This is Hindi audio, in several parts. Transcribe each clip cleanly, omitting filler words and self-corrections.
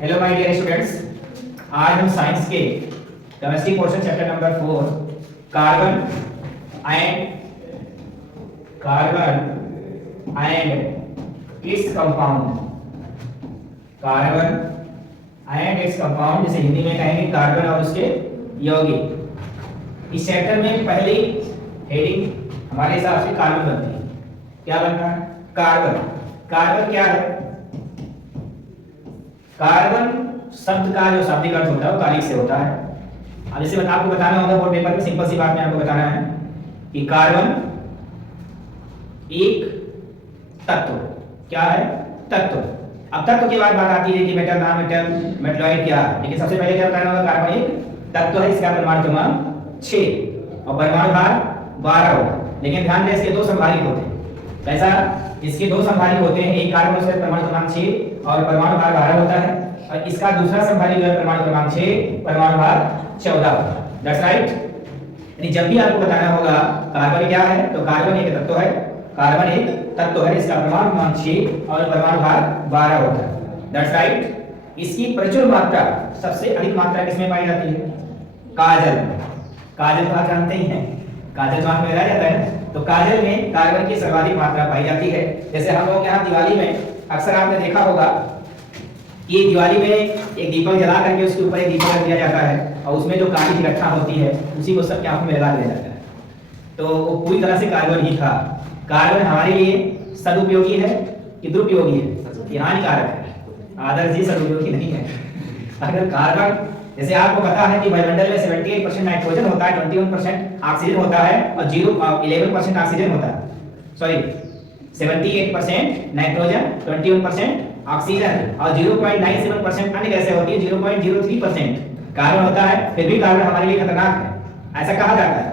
हेलो माय डियर स्टूडेंट्स, आज हम साइंस के chemistry portion chapter number 4 carbon and its compound जिसे हिंदी में कहेंगे कार्बन और उसके यौगिक। इस चैप्टर में पहली हेडिंग हमारे हिसाब से कार्बन बनती है। क्या बनता है? कार्बन। कार्बन क्या है? कार्बन शब्द का जो शाब्दिक अर्थ होता है वो कालिक से होता है। अब जैसे आपको बताना होगा बोर्ड पेपर में, सिंपल सी बात में आपको बताना है कि कार्बन एक तत्व। क्या है? तत्व। अब तत्व की बात आती है कि मेटल, नॉन मेटल, मेटलॉइड क्या है, लेकिन सबसे पहले क्या बताना होगा? कार्बन एक तत्व है, इसका परमाणु क्रमांक 6 और परमाणु भार 12 होगा। लेकिन ध्यान दें इसके दो संभाविक होते हैं। कैसा? इसके दो संभाविक होते हैं, एक कार्बन उसका परमाणु क्रमांक 6 और परमाणु भार 12 होता है, और इसका दूसरा संभाविक जो है परमाणु क्रमांक 6 परमाणु भार 14 होता है। That's right. यानी जब भी आपको बताना होगा कार्बन क्या है तो कार्बन एक तत्व है। कार्बन एक तत्व है, इसका परमाणु क्रमांक 6 और परमाणु भार 12 होता है। That's right. इसकी प्रचुर मात्रा, सबसे अधिक मात्रा किसमें पाई जाती है? काजल। काजल तो आप जानते ही हैं, काजल जो आंख में लगाया जाता है, तो काजल में कार्बन की सर्वाधिक मात्रा पाई जाती है। जैसे हम लोग यहाँ दिवाली में अक्सर आपने देखा होगा कि दिवाली में एक दीपक जला करके उसके ऊपर एक दीपक रख दिया जाता है और उसमें जो काली इकट्ठा होती है उसी को सबके आंखों में लगा दिया जाता है। तो वो पूरी तरह से कार्बन ही था। कार्बन हमारे लिए सदुपयोगी है कि दुरुपयोगी है? ये हानिकारक है। आदर्श जी सदुपयोगी नहीं है। अगर कार्बन, जैसे आपको पता है कि वायुमंडल में 78% नाइट्रोजन होता है, 21% ऑक्सीजन होता है और 11% ऑक्सीजन होता है। सॉरी, 78% नाइट्रोजन, 21% ऑक्सीजन और 0.97% अन्य गैसें होती है, 0.03% कार्बन होता है। फिर भी कार्बन हमारे लिए खतरनाक है, ऐसा कहा जाता है।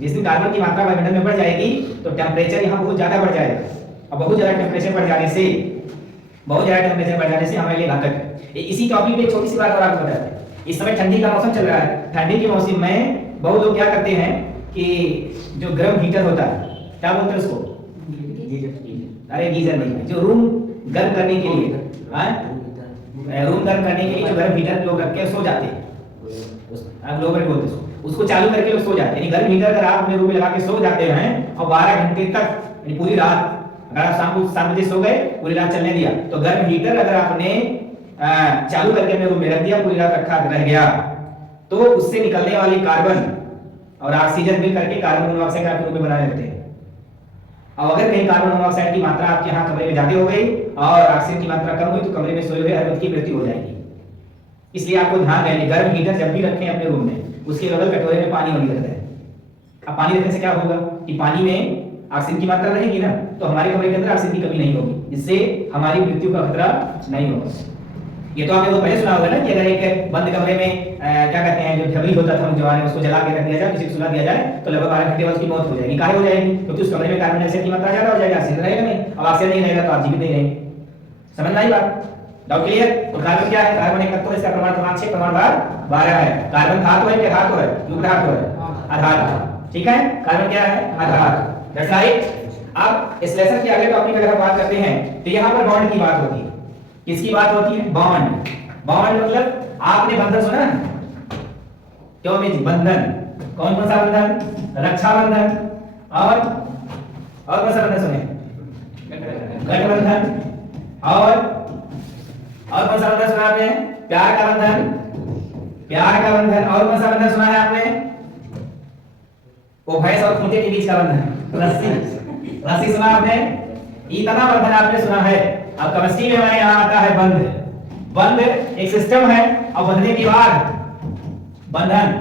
जिस दिन कार्बन की मात्रा वायुमंडल में बढ़ जाएगी तो टेम्परेचर यहाँ बहुत ज्यादा बढ़ जाएगा, और बहुत ज्यादा टेम्परेचर बढ़ जाने से हमारे लिए घातक है। इसी टॉपिक पे एक छोटी सी बात और आपको बताते हैं। इस समय ठंडी का मौसम चल रहा है। ठंडी के मौसम में बहुत लोग क्या करते हैं कि जो गर्म हीटर होता है, क्या बोलते हैं उसको? अरे गीजर नहीं, जो रूम गर्म करने के लिए, रूम गर्म करने के लिए जो गर्म हीटर लोग रख के सो जाते हैं, आप लोग बोलते हैं उसको चालू करके लोग सो जाते हैं। यानी गर्म हीटर अगर आप अपने रूम में लगा के सो जाते हैं और 12 घंटे तक, यानी पूरी रात, अगर आप शाम को 7 बजे सो गए, पूरी रात चलने दिया, तो गर्म हीटर अगर आपने चालू करके अपने रूम में रख दिया, पूरी रात रखा रह गया, तो उससे निकलने वाली कार्बन और ऑक्सीजन मिल करके कार्बन मोनोऑक्साइड आपके रूम में बनाए रखते हैं। और अगर कहीं कार्बन मोनोऑक्साइड की मात्रा आपके यहाँ कमरे में ज्यादा हो गई और ऑक्सीजन की मात्रा कम हुई तो कमरे में सोए हुए हर व्यक्ति की मृत्यु हो जाएगी। इसलिए आपको ध्यान रहे, गर्म हीटर जब भी रखें अपने रूम में, उसके बगल कटोरे में पानी होने लगता है। अब पानी रखने से क्या होगा कि पानी में ऑक्सीजन की मात्रा रहेगी ना, तो हमारे कमरे के अंदर ऑक्सीजन की कमी नहीं होगी, जिससे हमारी मृत्यु का खतरा नहीं होगा। ये तो आपने वो पहले सुना होगा ना कि अगर एक बंद कमरे में क्या कहते हैं, जो ढबरी होता था जवान, उसको जला के रख दिया जाए, किसी को सुला दिया जाए, तो लगभग 12 घंटे बाद उसकी मौत हो जाएगी। काहे हो जाएगी? क्योंकि उस कमरे में कार्बन डाइऑक्साइड की मात्रा ज्यादा हो जाएगी, ऑक्सीजन रहेगा नहीं। अब ऑक्सीजन नहीं रहेगा तो आप जीवित नहीं रहेंगे। समझ आई बात? Doubt clear? तो कार्बन क्या है? कार्बन एक तत्व है, इसका परमाणु क्रमांक 6 परमाणु भार 12 है। कार्बन धातु है कि धातु है? युग्म धातु है, आधार। ठीक है, कार्बन क्या है? आधार। That's right. अब इस लेसन के आगे टॉपिक अगर हम बात करते हैं तो यहाँ पर बॉन्ड की बात होती है। किसकी बात होती है? बॉन्ड। बॉन्ड मतलब आपने बंधन सुना है? क्यों मीन्स बंधन। कौन कौन सा बंधन? रक्षाबंधन और कौन सा बंधन सुने? गठबंधन। और कौन सा बंधन सुना आपने? प्यार का बंधन। प्यार का बंधन। और कौन सा बंधन सुना है आपने? वो भैंस और खूंटे के बीच का बंधन, रस्सी। रस्सी सुना आपने? इतना बंधन आपने सुना है। अब केमिस्ट्री में हमारे यहाँ आता है बंध। बंध एक सिस्टम है और बंधने के बाद बंधन।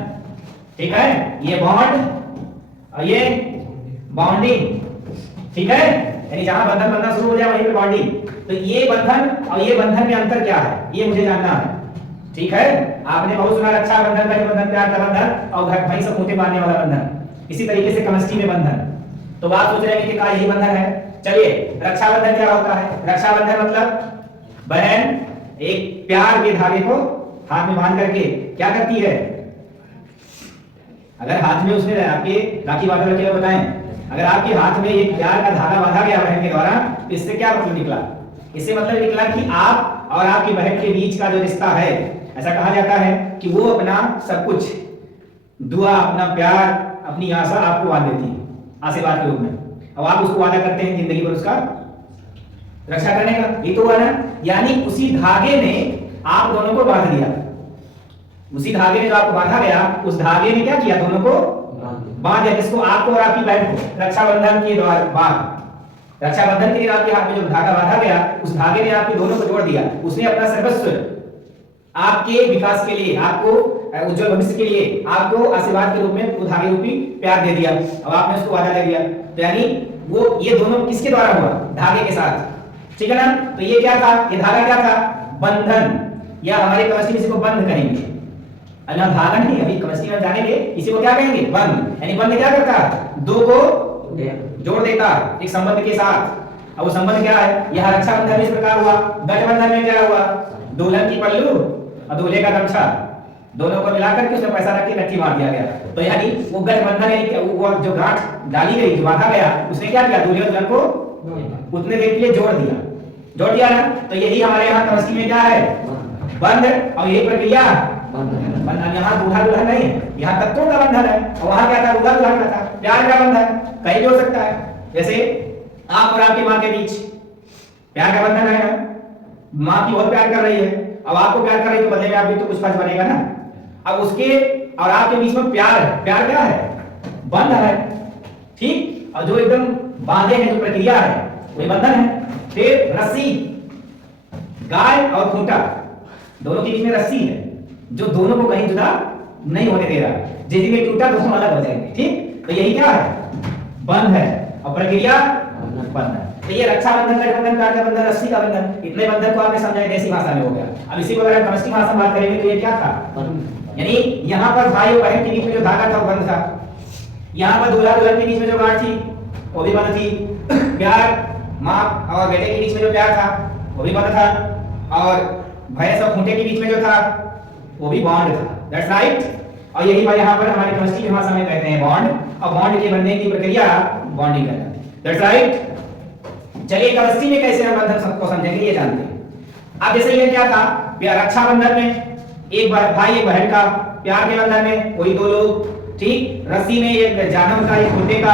ठीक है, ये बॉन्ड और ये बॉन्डिंग। ठीक है, यानी जहां बंधन बनना शुरू हो जाए वहीं पे बॉन्डिंग। तो ये बंधन और ये बंधन में अंतर क्या है, ये मुझे जानना है। ठीक है, आपने बहुत सुना रक्षाबंधन, गठबंधन, प्यार का बंधन और घर भाई से खूंटे बांधने वाला बंधन। इसी तरीके से केमिस्ट्री में बंधन। तो बात सोच रहे हैं कि क्या यही बंधन है? चलिए, रक्षाबंधन क्या होता है? रक्षाबंधन मतलब बहन एक प्यार के धागे को हाथ में बांध करके क्या करती है? अगर हाथ में उसमें आपके राखी बांधने के लिए बताएं, अगर आपके हाथ में एक प्यार का धागा बांधा गया बहन के द्वारा, तो इससे क्या मतलब निकला? इससे मतलब निकला कि आप और आपकी बहन के बीच का जो रिश्ता है, ऐसा कहा जाता है कि वो अपना सब कुछ, दुआ, अपना प्यार, अपनी आशा आपको बांध देती है आशीर्वाद के रूप में, और आप उसको वादा करते हैं जिंदगी भर उसका रक्षा करने का। ये तो हुआ ना, यानी उसी धागे ने आप दोनों को बांध दिया। उसी धागे में जो आपको बांधा गया, उस धागे ने क्या किया, दोनों को बांध दिया, जिसको आपको और आपकी बहन को रक्षाबंधन के द्वारा बाद, रक्षाबंधन के दिन आपके हाथ में जो धागा बांधा गया, उस धागे ने आपके दोनों को जोड़ दिया। उसने अपना सर्वस्व आपके विकास के लिए, आपको उज्जवल भविष्य के लिए, आपको आशीर्वाद के रूप में वो धागे रूपी प्यार दे दिया, अब आपने उसको वादा दे दिया। तो यानी वो ये दोनों किसके द्वारा हुआ, धागे के साथ, ठीक है ना। तो ये क्या था, ये धागा क्या था, बंधन, या हमारे कमस्ट्री में इसी को बंध कहेंगे। अल्लाह धागा नहीं, अभी कमस्ट्री में जानेंगे, इसी को क्या कहेंगे, बंध। यानी बंध क्या करता है, दो को जोड़ देता है एक संबंध के साथ। अब वो संबंध क्या है, यह रक्षाबंधन में इस प्रकार हुआ, गठबंधन में क्या हुआ, दुल्हन की पल्लू और दूल्हे का गमछा, दोनों को मिलाकर के उसमें पैसा रख के लट्ठी मार दिया गया। तो यानी वो गठबंधन, वो जो गांठ डाली गई, जो बांधा गया, उसने क्या किया, दूल्हे और दुल्हन को उतने देर के लिए जोड़ दिया ना। तो यही हमारे यहाँ कमस्ट्री में क्या है, बंध, और यही प्रक्रिया बंधन। यहाँ दूल्हा दुल्हन नहीं, यहाँ तत्वों का बंधन है, और वहाँ क्या था, दूल्हा दुल्हन का था, प्यार का बंधन, कहीं भी हो सकता है। जैसे आप और आपकी माँ के बीच प्यार का बंधन है ना, माँ की बहुत प्यार कर रही है, अब आपको प्यार कर रही है, तो बदले में आप भी तो कुछ फर्ज बनेगा ना। अब उसके और आपके बीच में प्यार है, प्यार क्या है, बंध है, ठीक। और जो एकदम बांधे हैं, जो प्रक्रिया है, वही बंधन है। फिर रस्सी, गाय और खूंटा, दोनों के बीच में रस्सी है, जो दोनों को कहीं जुदा नहीं होने दे रहा। जिस दिन टूटा दोनों अलग हो जाएंगे, ठीक। तो यही क्या है, बंध है, और प्रक्रिया बंधन। तो ये रक्षाबंधन, गठबंधन, प्यार का बंधन, रस्सी का बंधन, इतने बंधन को आपने समझा देसी भाषा में हो गया। अब इसी को अगर कमस्ट्री भाषा में बात करेंगे तो ये क्या था, यानी यहाँ पर भाई और बहन के बीच में जो धागा था वो बंध था, यहाँ पर दूल्हा दुल्हन के बीच में जो गांठ थी वो भी बंध थी, प्यार माँ और बेटे के बीच में जो प्यार था वो भी बंध था, और भैंस और खूंटे के बीच में जो था वो भी बॉन्ड था। That's right. और यही बात यहाँ पर हमारे कमस्ट्री भाषा में कहते हैं बॉन्ड, और बॉन्ड के बनने की प्रक्रिया बॉन्डिंग कहलाती है। That's right. चलिए कमस्ट्री में कैसे हम बंधन सबको समझेंगे ये जानते हैं। अब जैसे ये क्या था, रक्षाबंधन में एक भाई एक बहन का, प्यार के बंधन में कोई दो लोग, ठीक। रस्सी में एक जानम का, एक खूंटे का,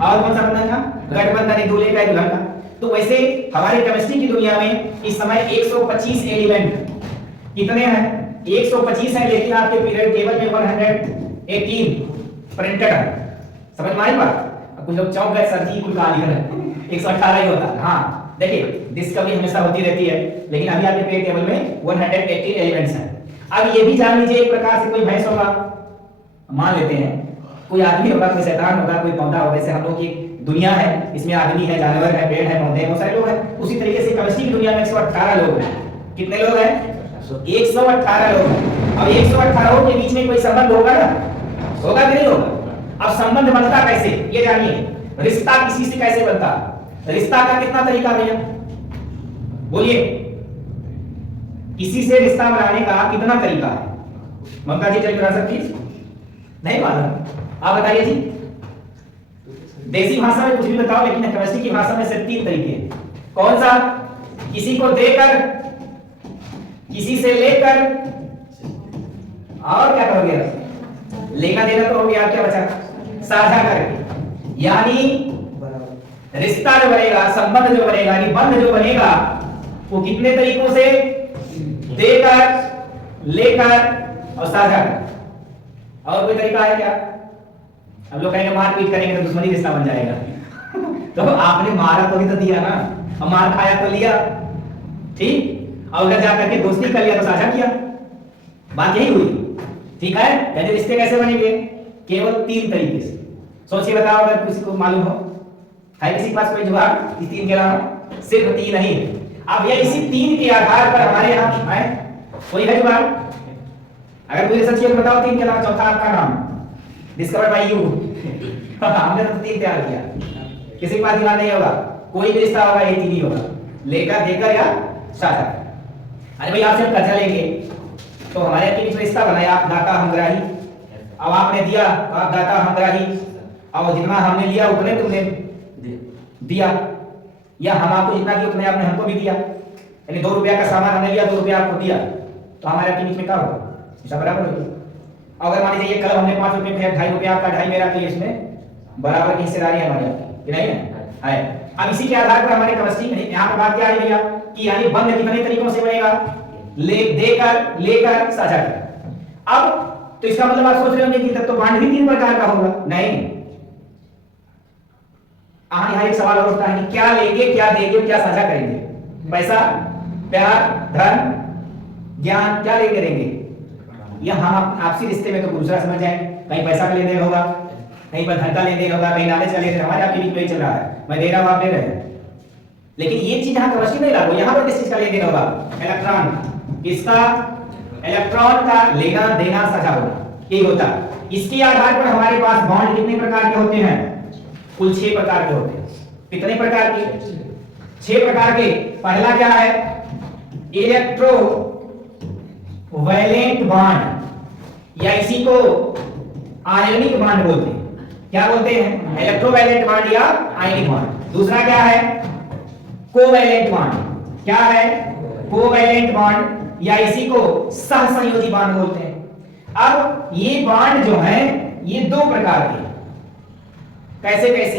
और कौन सा बंधन था, गठबंधन, एक दूल्हे का, एक दुल्हन का। तो वैसे हमारे केमिस्ट्री की दुनिया में इस समय 125 एलिमेंट कितने हैं, 125 है, लेकिन आपके पीरियड टेबल में 118 प्रिंटेड है। समझ में आई बात। कुछ लोग चौंक गए, सर जी कुल कहा लिखा है 118 ही होता है। हाँ देखिए, डिस्कवरी हमेशा होती रहती है, लेकिन अभी आपके पीरियड टेबल में 118 एलिमेंट्स हैं। अब ये भी जान लीजिए, एक प्रकार से कोई भैंस होगा, मान लेते हैं, कोई आदमी होगा, कोई शैतान होगा, कोई पौधा होगा। जैसे हम लोग की दुनिया है, इसमें आदमी है, जानवर है, पेड़ है, पौधे हैं, बहुत सारे लोग हैं। उसी तरीके से केमिस्ट्री की दुनिया में 118 लोग हैं। कितने लोग हैं, 118 लोग हैं। अब 118 के बीच में कोई संबंध होगा ना, होगा कि नहीं होगा। अब संबंध बनता कैसे, ये जानिए। रिश्ता किसी से कैसे बनता, रिश्ता का कितना तरीका भैया, बोलिए, किसी से रिश्ता बनाने का कितना तरीका है। ममता जी चलिए बता सकती, नहीं मालूम, आप बताइए जी। देसी भाषा में कुछ भी बताओ, लेकिन केमिस्ट्री की भाषा में सिर्फ 3 तरीके हैं। कौन सा, किसी को देकर, किसी से लेकर, और क्या करोगे, लेना देना तो हो गया, क्या बचा, साझा करके। यानी रिश्ता जो बनेगा, संबंध जो बनेगा, यानी बंध जो बनेगा, वो कितने तरीकों से, देकर, लेकर और साझा कर। और कोई तरीका है क्या? अब लोग कहेंगे मारपीट करेंगे तो दुश्मनी रिश्ता बन जाएगा तो आपने मारा तो भी तो दिया ना, और मार खाया तो लिया, ठीक। और अगर जाकर के दोस्ती कर लिया तो साझा किया, बात यही हुई, ठीक है। यानी रिश्ते कैसे बनेंगे, केवल 3 तरीके से। सोचिए, बताओ अगर किसी को मालूम हो, है किसी के पास कोई जवाब इस 3 के अलावा? सिर्फ 3 नहीं है। अब ये इसी 3 के आधार पर हमारे यहाँ है, कोई है जवाब? अगर मुझे सच बताओ 3 के अलावा चौथा आपका नाम डिस्कवर बाय यू हमने तो 3 तैयार किया, किसी के पास दिमाग नहीं होगा, कोई भी रिश्ता होगा ये 3 ही होगा, लेकर, देकर या साझा। अरे भाई आपसे हम कर्जा लेंगे तो हमारे बीच में रिश्ता बनाया, आप दाता हम ग्राही। अब आपने दिया, आप दाता हम ग्राही, और जितना हमने लिया उतने तुमने दिया, या हम आपको जितना दिया उतने आपने हमको भी दिया। यानी 2 रुपया का सामान हमने लिया, 2 रुपया आपको दिया, तो हमारे आपके बीच में क्या होगा? हिसाब बराबर हो गया। अगर मान लीजिए ये कलम हमने 5 रुपये में, 2.5 रुपया आपका, 2.5 मेरा, तो इसमें बराबर की हिस्सेदारी है हमारी आपकी, नहीं है? अब इसी के आधार पर हमारे केमिस्ट्री यहाँ पर बात क्या है भैया कि यानी बंध कितने तरीकों से बनेगा? देकर, लेकर, साझा कर। अब तो इसका मतलब आप सोच रहे होंगे कि तब तो बांड भी 3 प्रकार का होगा। नहीं, यहाँ एक सवाल और उठता है कि क्या लेंगे, क्या देंगे, क्या साझा करेंगे? पैसा, प्यार, धन, ज्ञान, क्या लेंगे देंगे? यह हम आपसी रिश्ते में तो दूसरा समझ जाए, कहीं पैसा का लेन देन होगा, कहीं पर धन का लेन देन होगा, कहीं नॉलेज का लेन देन, हमारे आपके बीच में ही चल रहा है, मैं दे रहा हूं, आप दे रहे हैं। लेकिन ये चीज यहाँ केमिस्ट्री नहीं लागू, यहाँ पर किस चीज का लेन देन होगा? इलेक्ट्रॉन, किसका? इलेक्ट्रॉन का लेना देना साझा होगा, यही होता है। इसके आधार पर हमारे पास बॉन्ड कितने प्रकार के होते हैं? कुल 6 प्रकार के होते हैं। कितने प्रकार के? 6 प्रकार के। पहला क्या है? इलेक्ट्रो वैलेंट बॉन्ड, या इसी को आयनिक बॉन्ड बोलते हैं। क्या बोलते हैं? इलेक्ट्रोवैलेंट बॉन्ड या आयनिक बॉन्ड। दूसरा क्या है? Covalent bond. क्या है? कोवैलेंट बॉन्ड, या इसी को सहसंयोजी बॉन्ड बोलते हैं। अब ये बॉन्ड जो है ये 2 प्रकार के। कैसे कैसे?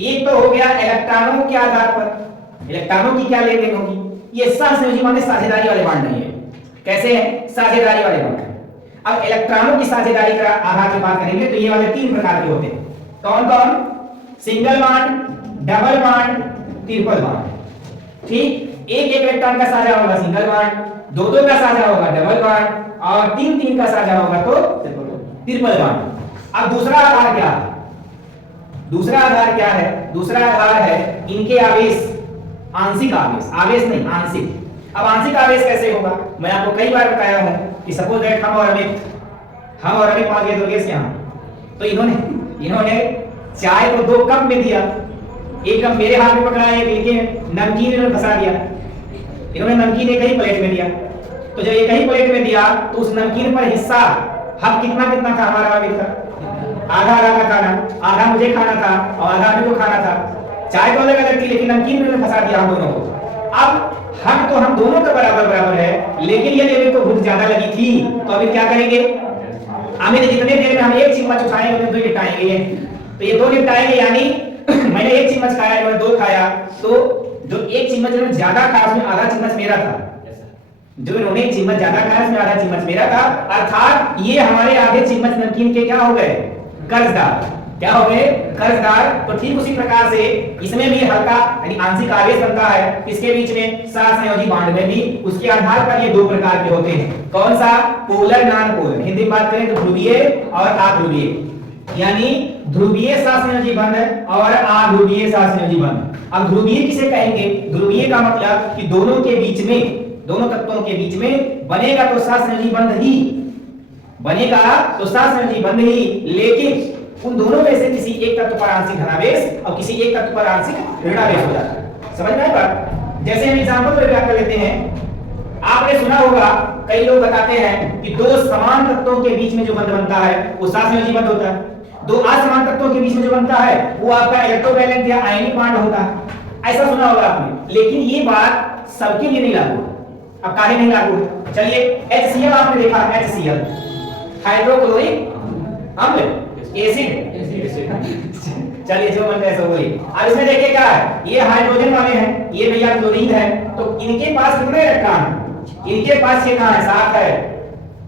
एक तो हो गया इलेक्ट्रॉनों के आधार पर, इलेक्ट्रॉनों की क्या लेन देन होगी, ये सहसंयोजी बॉन्ड, साझेदारी वाले बॉन्ड नहीं है। कैसे है? साझेदारी वाले बॉन्ड। अब इलेक्ट्रॉनों की साझेदारी का आधार की बात करेंगे तो ये वाले 3 प्रकार के होते हैं। कौन कौन? Single bond, double bond, triple bond. ठीक, एक इलेक्ट्रॉन का साझा होगा सिंगल बॉन्ड, 2 का साझा होगा डबल बॉन्ड, और 3 का साझा होगा तो ट्रिपल बॉन्ड। अब दूसरा आधार क्या है? दूसरा आधार क्या है? दूसरा आधार है इनके आवेश, आंशिक आवेश, आवेश नहीं आंशिक। अब आंशिक आवेश कैसे होगा? मैं आपको कई बार बताया हूं कि सपोज दैट हम और अमित 5 ये 2 गैस यहां, तो इन्होंने चाय को 2 कप में दिया, एक कप मेरे हाथ में पकड़ा, एक लेके नमकीन इन्होंने फंसा दिया। इन्होंने नमकीन एक ही प्लेट में दिया, तो जब एक ही प्लेट में दिया तो उस नमकीन पर हिस्सा हक कितना कितना था हमारा अमित का? आधा आधा खाना, आधा मुझे खाना था और आधा अमित को खाना था। चाय तो अलग अलग थी लेकिन नमकीन में फंसा दिया हम दोनों को। अब हक तो हम दोनों का बराबर बराबर है, लेकिन ये अमित को भूख ज्यादा लगी थी, तो अभी क्या करेंगे? अमित जितने देर में हम 1 चम्मच उठाएंगे उतने 2 निपटाएंगे, तो ये 2 निपटाएंगे। यानी मैंने 1 चम्मच खाया, इन्होंने 2 खाया, तो जो 1 चम्मच इन्होंने ज्यादा खाया उसमें आधा चम्मच मेरा था, जो इन्होंने 1 चम्मच ज्यादा खाया उसमें आधा चम्मच मेरा था। अर्थात ये हमारे आधे चम्मच नमकीन के क्या हो गए? कर्जदार। क्या हो गए? कर्जदार। तो ठीक उसी प्रकार से इसमें भी हल्का यानी आंशिक आवेश बनता है, इसके बीच में सहसंयोजी बॉन्ड में भी उसके आधार पर ये 2 प्रकार के होते हैं। कौन सा? Polar, non polar. हिंदी में बात करें तो ध्रुवीय और अध्रुवीय, यानी ध्रुवीय सहसंयोजी बंध और अध्रुवीय सहसंयोजी बंध। अब ध्रुवीय किसे कहेंगे? ध्रुवीय का मतलब कि दोनों के बीच में, दोनों तत्वों के बीच में बनेगा तो सहसंयोजी बंध ही बनेगा, तो सहसंयोजी बंध ही, लेकिन उन दोनों में से किसी एक तत्व पर आंशिक धनावेश और किसी एक तत्व पर आंशिक ऋणावेश हो जाता है। समझ में आया बात? जैसे हम एग्जांपल पर क्या कर लेते हैं, आपने सुना होगा कई लोग बताते हैं कि 2 समान तत्वों के बीच में जो बंध बनता है वो सहसंयोजी बंध होता है, 2 असमान तत्वों के बीच में जो बनता है वो आपका इलेक्ट्रोवैलेंट या आयनिक बॉन्ड होता है। ऐसा सुना होगा आपने, लेकिन ये बात सबके लिए नहीं लागू है। अब काहे नहीं लागू है? चलिए HCl आपने देखा, HCl हाइड्रोक्लोरिक अम्ल, एसिड। चलिए जो मन है सो वही। अब इसमें देखिए क्या है, ये हाइड्रोजन वाले हैं, ये भैया क्लोरीन है, तो इनके पास कितने इलेक्ट्रॉन? इनके पास कितना है? 7 है।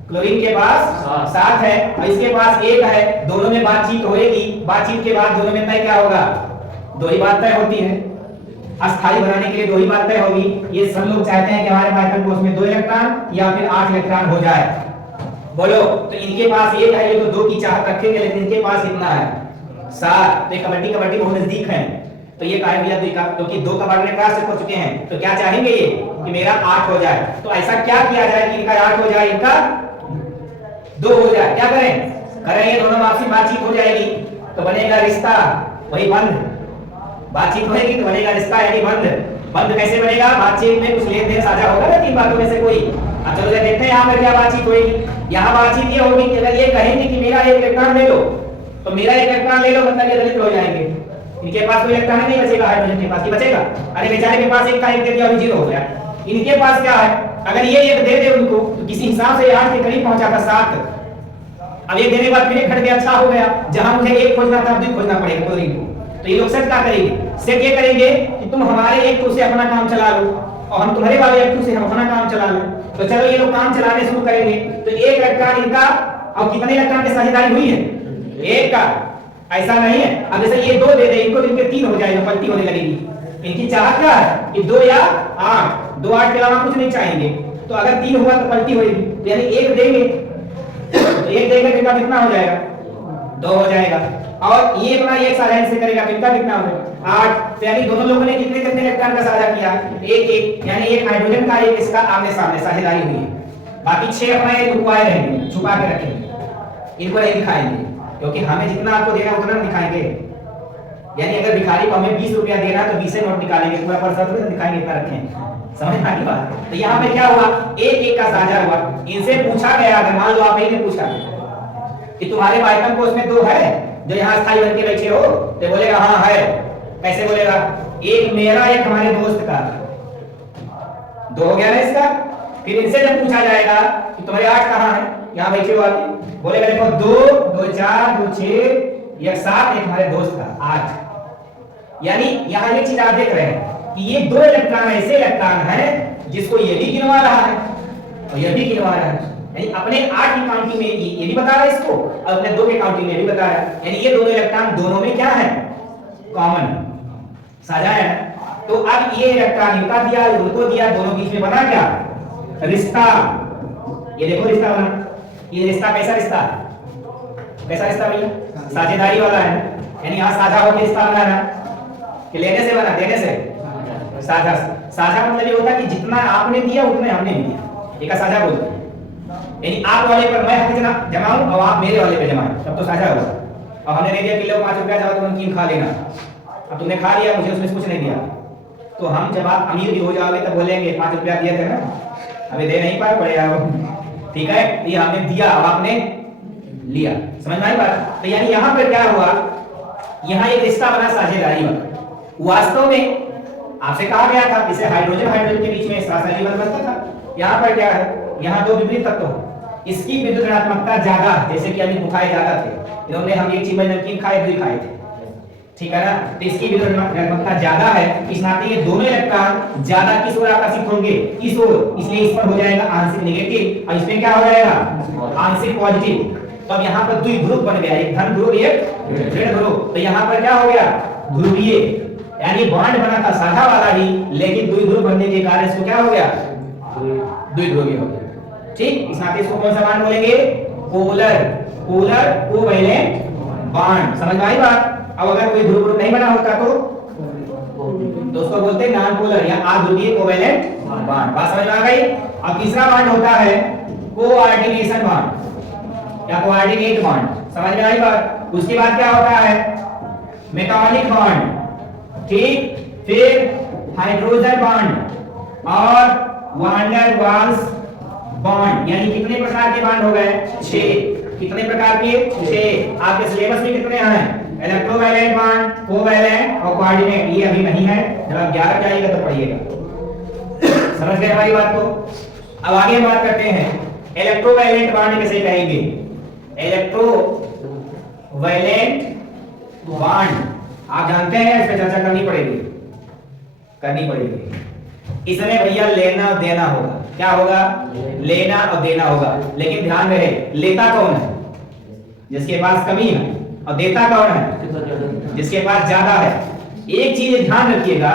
क्लोरीन के पास 7 है और इसके पास 1 है। दोनों में बातचीत होएगी, बातचीत के बाद दोनों में तय क्या होगा? 2 ही बात तय होती है। अस्थायी बनाने के लिए 2 ही बात तय होगी। ये सब लोग चाहते हैं कि हमारे पार्टिकल को उसमें 2 इलेक्ट्रॉन या फिर 8 इलेक्ट्रॉन हो जाए। बोलो, तो इनके पास 1 है, ये तो 2 की चाहत रखेंगे, लेकिन इनके पास कितना है? 7। तो कबड्डी कबड्डी बहुत नजदीक है, तो ये कहा भैया 2 का, क्योंकि 2 का बांटने क्रॉस कर चुके हैं, तो क्या चाहेंगे ये कि मेरा 8 हो जाए। तो ऐसा क्या किया जाए कि इनका 8 हो जाए, इनका 2 हो जाए? क्या करें? करेंगे दोनों आपसी बातचीत हो जाएगी तो बनेगा रिश्ता, वही बंध। बातचीत होगी तो बनेगा रिश्ता यानी बंध। बंध कैसे बनेगा? बातचीत में कुछ लेन देन साझा होगा ना 3 बातों में से कोई। अब चलो देखते हैं यहाँ पर क्या बातचीत होगी। यहाँ बातचीत ये होगी कि अगर ये कहेंगे कि मेरा 1 इलेक्ट्रॉन ले लो, तो मेरा 1 इलेक्ट्रॉन ले लो, मतलब ये दलित हो जाएंगे। इनके पास कोई इलेक्ट्रॉन नहीं बचेगा, हाइड्रोजन के पास ही बचेगा। अरे बेचारे के पास एक का एक दे दिया, अभी 0 हो गया। इनके पास क्या है, अगर ये एक दे दे उनको तो किसी हिसाब से 8 के करीब पहुंचा था 7, अब एक देने के बाद फिर एक घट गया, 6 हो गया। जहां मुझे एक खोजना था 2 खोजना पड़ेगा क्लोरीन को। तो ये लोग सेट क्या करेंगे, सेट ये करेंगे कि तुम हमारे एक टू से अपना काम चला लो और हम तुम्हारे वाले एक टू से हम अपना काम चला लो। तो चलो ये लोग काम चलाने शुरू करेंगे। तो एक इलेक्ट्रॉन इनका और कितने इलेक्ट्रॉन की साझेदारी हुई है, एक का। ऐसा नहीं है अब जैसे ये 2 दे दे इनको, इनके 3 हो जाएगा, पलटी होने लगेगी। इनकी चाहत क्या है कि 2 या 8, 2 8 के अलावा कुछ नहीं चाहेंगे। तो अगर 3 हुआ तो पलटी होगी, तो यानी एक देंगे तो एक देंगे तो इनका कितना हो जाएगा, 2 हो जाएगा। और ये अपना एक साझा से करेगा तो इनका कितना हो जाएगा, 8। तो यानी दोनों लोगों ने कितने कितने इलेक्ट्रॉन का साझा किया, एक एक, यानी एक हाइड्रोजन का एक इसका आमने सामने साझेदारी हुई है। बाकी 6 अपना ये लुकवाए रहेंगे, छुपा के रखेंगे, इनको नहीं दिखाएंगे, क्योंकि हमें जितना आपको देना उतना दिखाएंगे। यानी अगर भिखारी को हमें 20 रुपया देना है तो 20 नोट निकालेंगे, पूरा पर्स तो दिखाएंगे इतना रखें। समझ में आई बात। तो यहाँ पे क्या हुआ, एक एक का साझा हुआ। इनसे पूछा गया, अगर मान लो आप ही ने पूछा कि तुम्हारे आइटम कोष में 2 है जो यहाँ स्थायी बन के बैठे हो, तो बोलेगा हाँ है। कैसे बोलेगा, एक मेरा एक हमारे दोस्त का, 2 हो गया ना इसका। फिर इनसे जब पूछा जाएगा कि तुम्हारे 8 कहाँ है, यहाँ बैठे हो आके, बोलेगा देखो 2 2 4 2 6 एक 7, एक हमारे दोस्त का 8। यानी यहाँ एक चीज आप देख रहे हैं कि ये 2 इलेक्ट्रॉन ऐसे इलेक्ट्रॉन है जिसको ये भी गिनवा रहा है और ये भी गिनवा रहा है। यानी अपने 8 की काउंटिंग में ये भी बता रहा है इसको, और अपने 2 के काउंटिंग में भी बता रहा है। यानी ये दोनों इलेक्ट्रॉन दोनों में क्या है, कॉमन, साझा है। तो अब ये इलेक्ट्रॉन इनका दिया, उनको दिया, दोनों बीच में बना क्या, रिश्ता। ये देखो रिश्ता बना। ये रिश्ता कैसा रिश्ता, कैसा रिश्ता भैया, साझेदारी वाला है। यानी यहाँ साझा होकर रिश्ता बना है कि लेने से बना, देने से साझा। साझा मतलब ये होता है कि जितना आपने दिया उतने हमने भी दिया, एक साझा बोलते हैं। यानी आप वाले पर मैं हक जमाऊं और आप मेरे वाले पे जमाएं, तब तो साझा हुआ। और हमने दे दिया कि लो 5 रुपया, जाओ तुम नमकीन खा लेना। अब तुमने खा लिया, मुझे उसमें कुछ नहीं दिया, तो हम जब आप अमीर भी हो जाओगे तब बोलेंगे 5 रुपया दिए थे ना, अभी दे नहीं पाए, पड़े आओ। ठीक है, ये हमने दिया और आपने लिया। समझ में आई बात। तो यानी यहाँ पर क्या हुआ, यहाँ एक रिश्ता बना साझेदारी वाला। वास्तव में आपसे कहा गया था इसे हाइड्रोजन हाइड्रोजन के बीच में साझेदारी वाला बनता था। यहाँ पर क्या है, यहाँ 2 विपरीत तत्व हैं, इसकी विद्युत ऋणात्मकता ज्यादा है, जैसे कि अभी बुखाए ज्यादा थे, इन्होंने हम एक चीज में नमकीन खाए 2 खाए थे, ठीक है ना। तो इसकी विद्युत ऋणात्मकता ज्यादा है, इस नाते ये दोनों इलेक्ट्रॉन ज्यादा किस ओर आकर्षित होंगे, इस ओर, इसलिए इस पर हो जाएगा आंशिक नेगेटिव और इसमें क्या हो जाएगा, आंशिक पॉजिटिव। तो अब यहाँ पर 2 ध्रुव बन गया, एक धन ध्रुव एक ऋण ध्रुव। तो यहाँ पर क्या हो गया, ध्रुवीय, यानी बॉन्ड बना था साझा वाला ही, लेकिन 2 ध्रुव बनने के कारण इसको क्या हो गया, द्विध्रुवीय हो गया। ठीक, इस नाते इसको कौन सा बॉन्ड बोलेंगे, पोलर, पोलर कोवैलेंट बॉन्ड। समझ में आई बात। अब अगर कोई ध्रुव नहीं बना होता तो उसको बोलते हैं नॉन पोलर या अध्रुवीय कोवैलेंट बॉन्ड। बात समझ में आ गई। अब तीसरा बॉन्ड होता है कोऑर्डिनेशन बॉन्ड या कोऑर्डिनेट बॉन्ड। समझ में आई बात। उसके बाद क्या होता है, मेटालिक बॉन्ड, ठीक, फिर हाइड्रोजन बॉन्ड और वान डेर वाल्स बॉन्ड। यानी कितने प्रकार के बॉन्ड हो गए, 6। कितने प्रकार के, 6। आपके सिलेबस में कितने हैं, इलेक्ट्रोवैलेंट बॉन्ड, कोवैलेंट और कोऑर्डिनेट। ये अभी नहीं है, जब आप 11 जाइएगा तो पढ़िएगा। समझ गए हमारी बात को। अब आगे बात करते हैं इलेक्ट्रोवैलेंट बॉन्ड किसे कहेंगे। इलेक्ट्रोवैलेंट बॉन्ड आप जानते हैं, इस पर चर्चा करनी पड़ेगी। इसमें भैया लेना और देना होगा। क्या होगा, लेना और देना होगा। लेकिन ध्यान रहे, लेता कौन है, जिसके पास कमी है, और देता कौन है, जिसके पास ज्यादा है। एक चीज ध्यान रखिएगा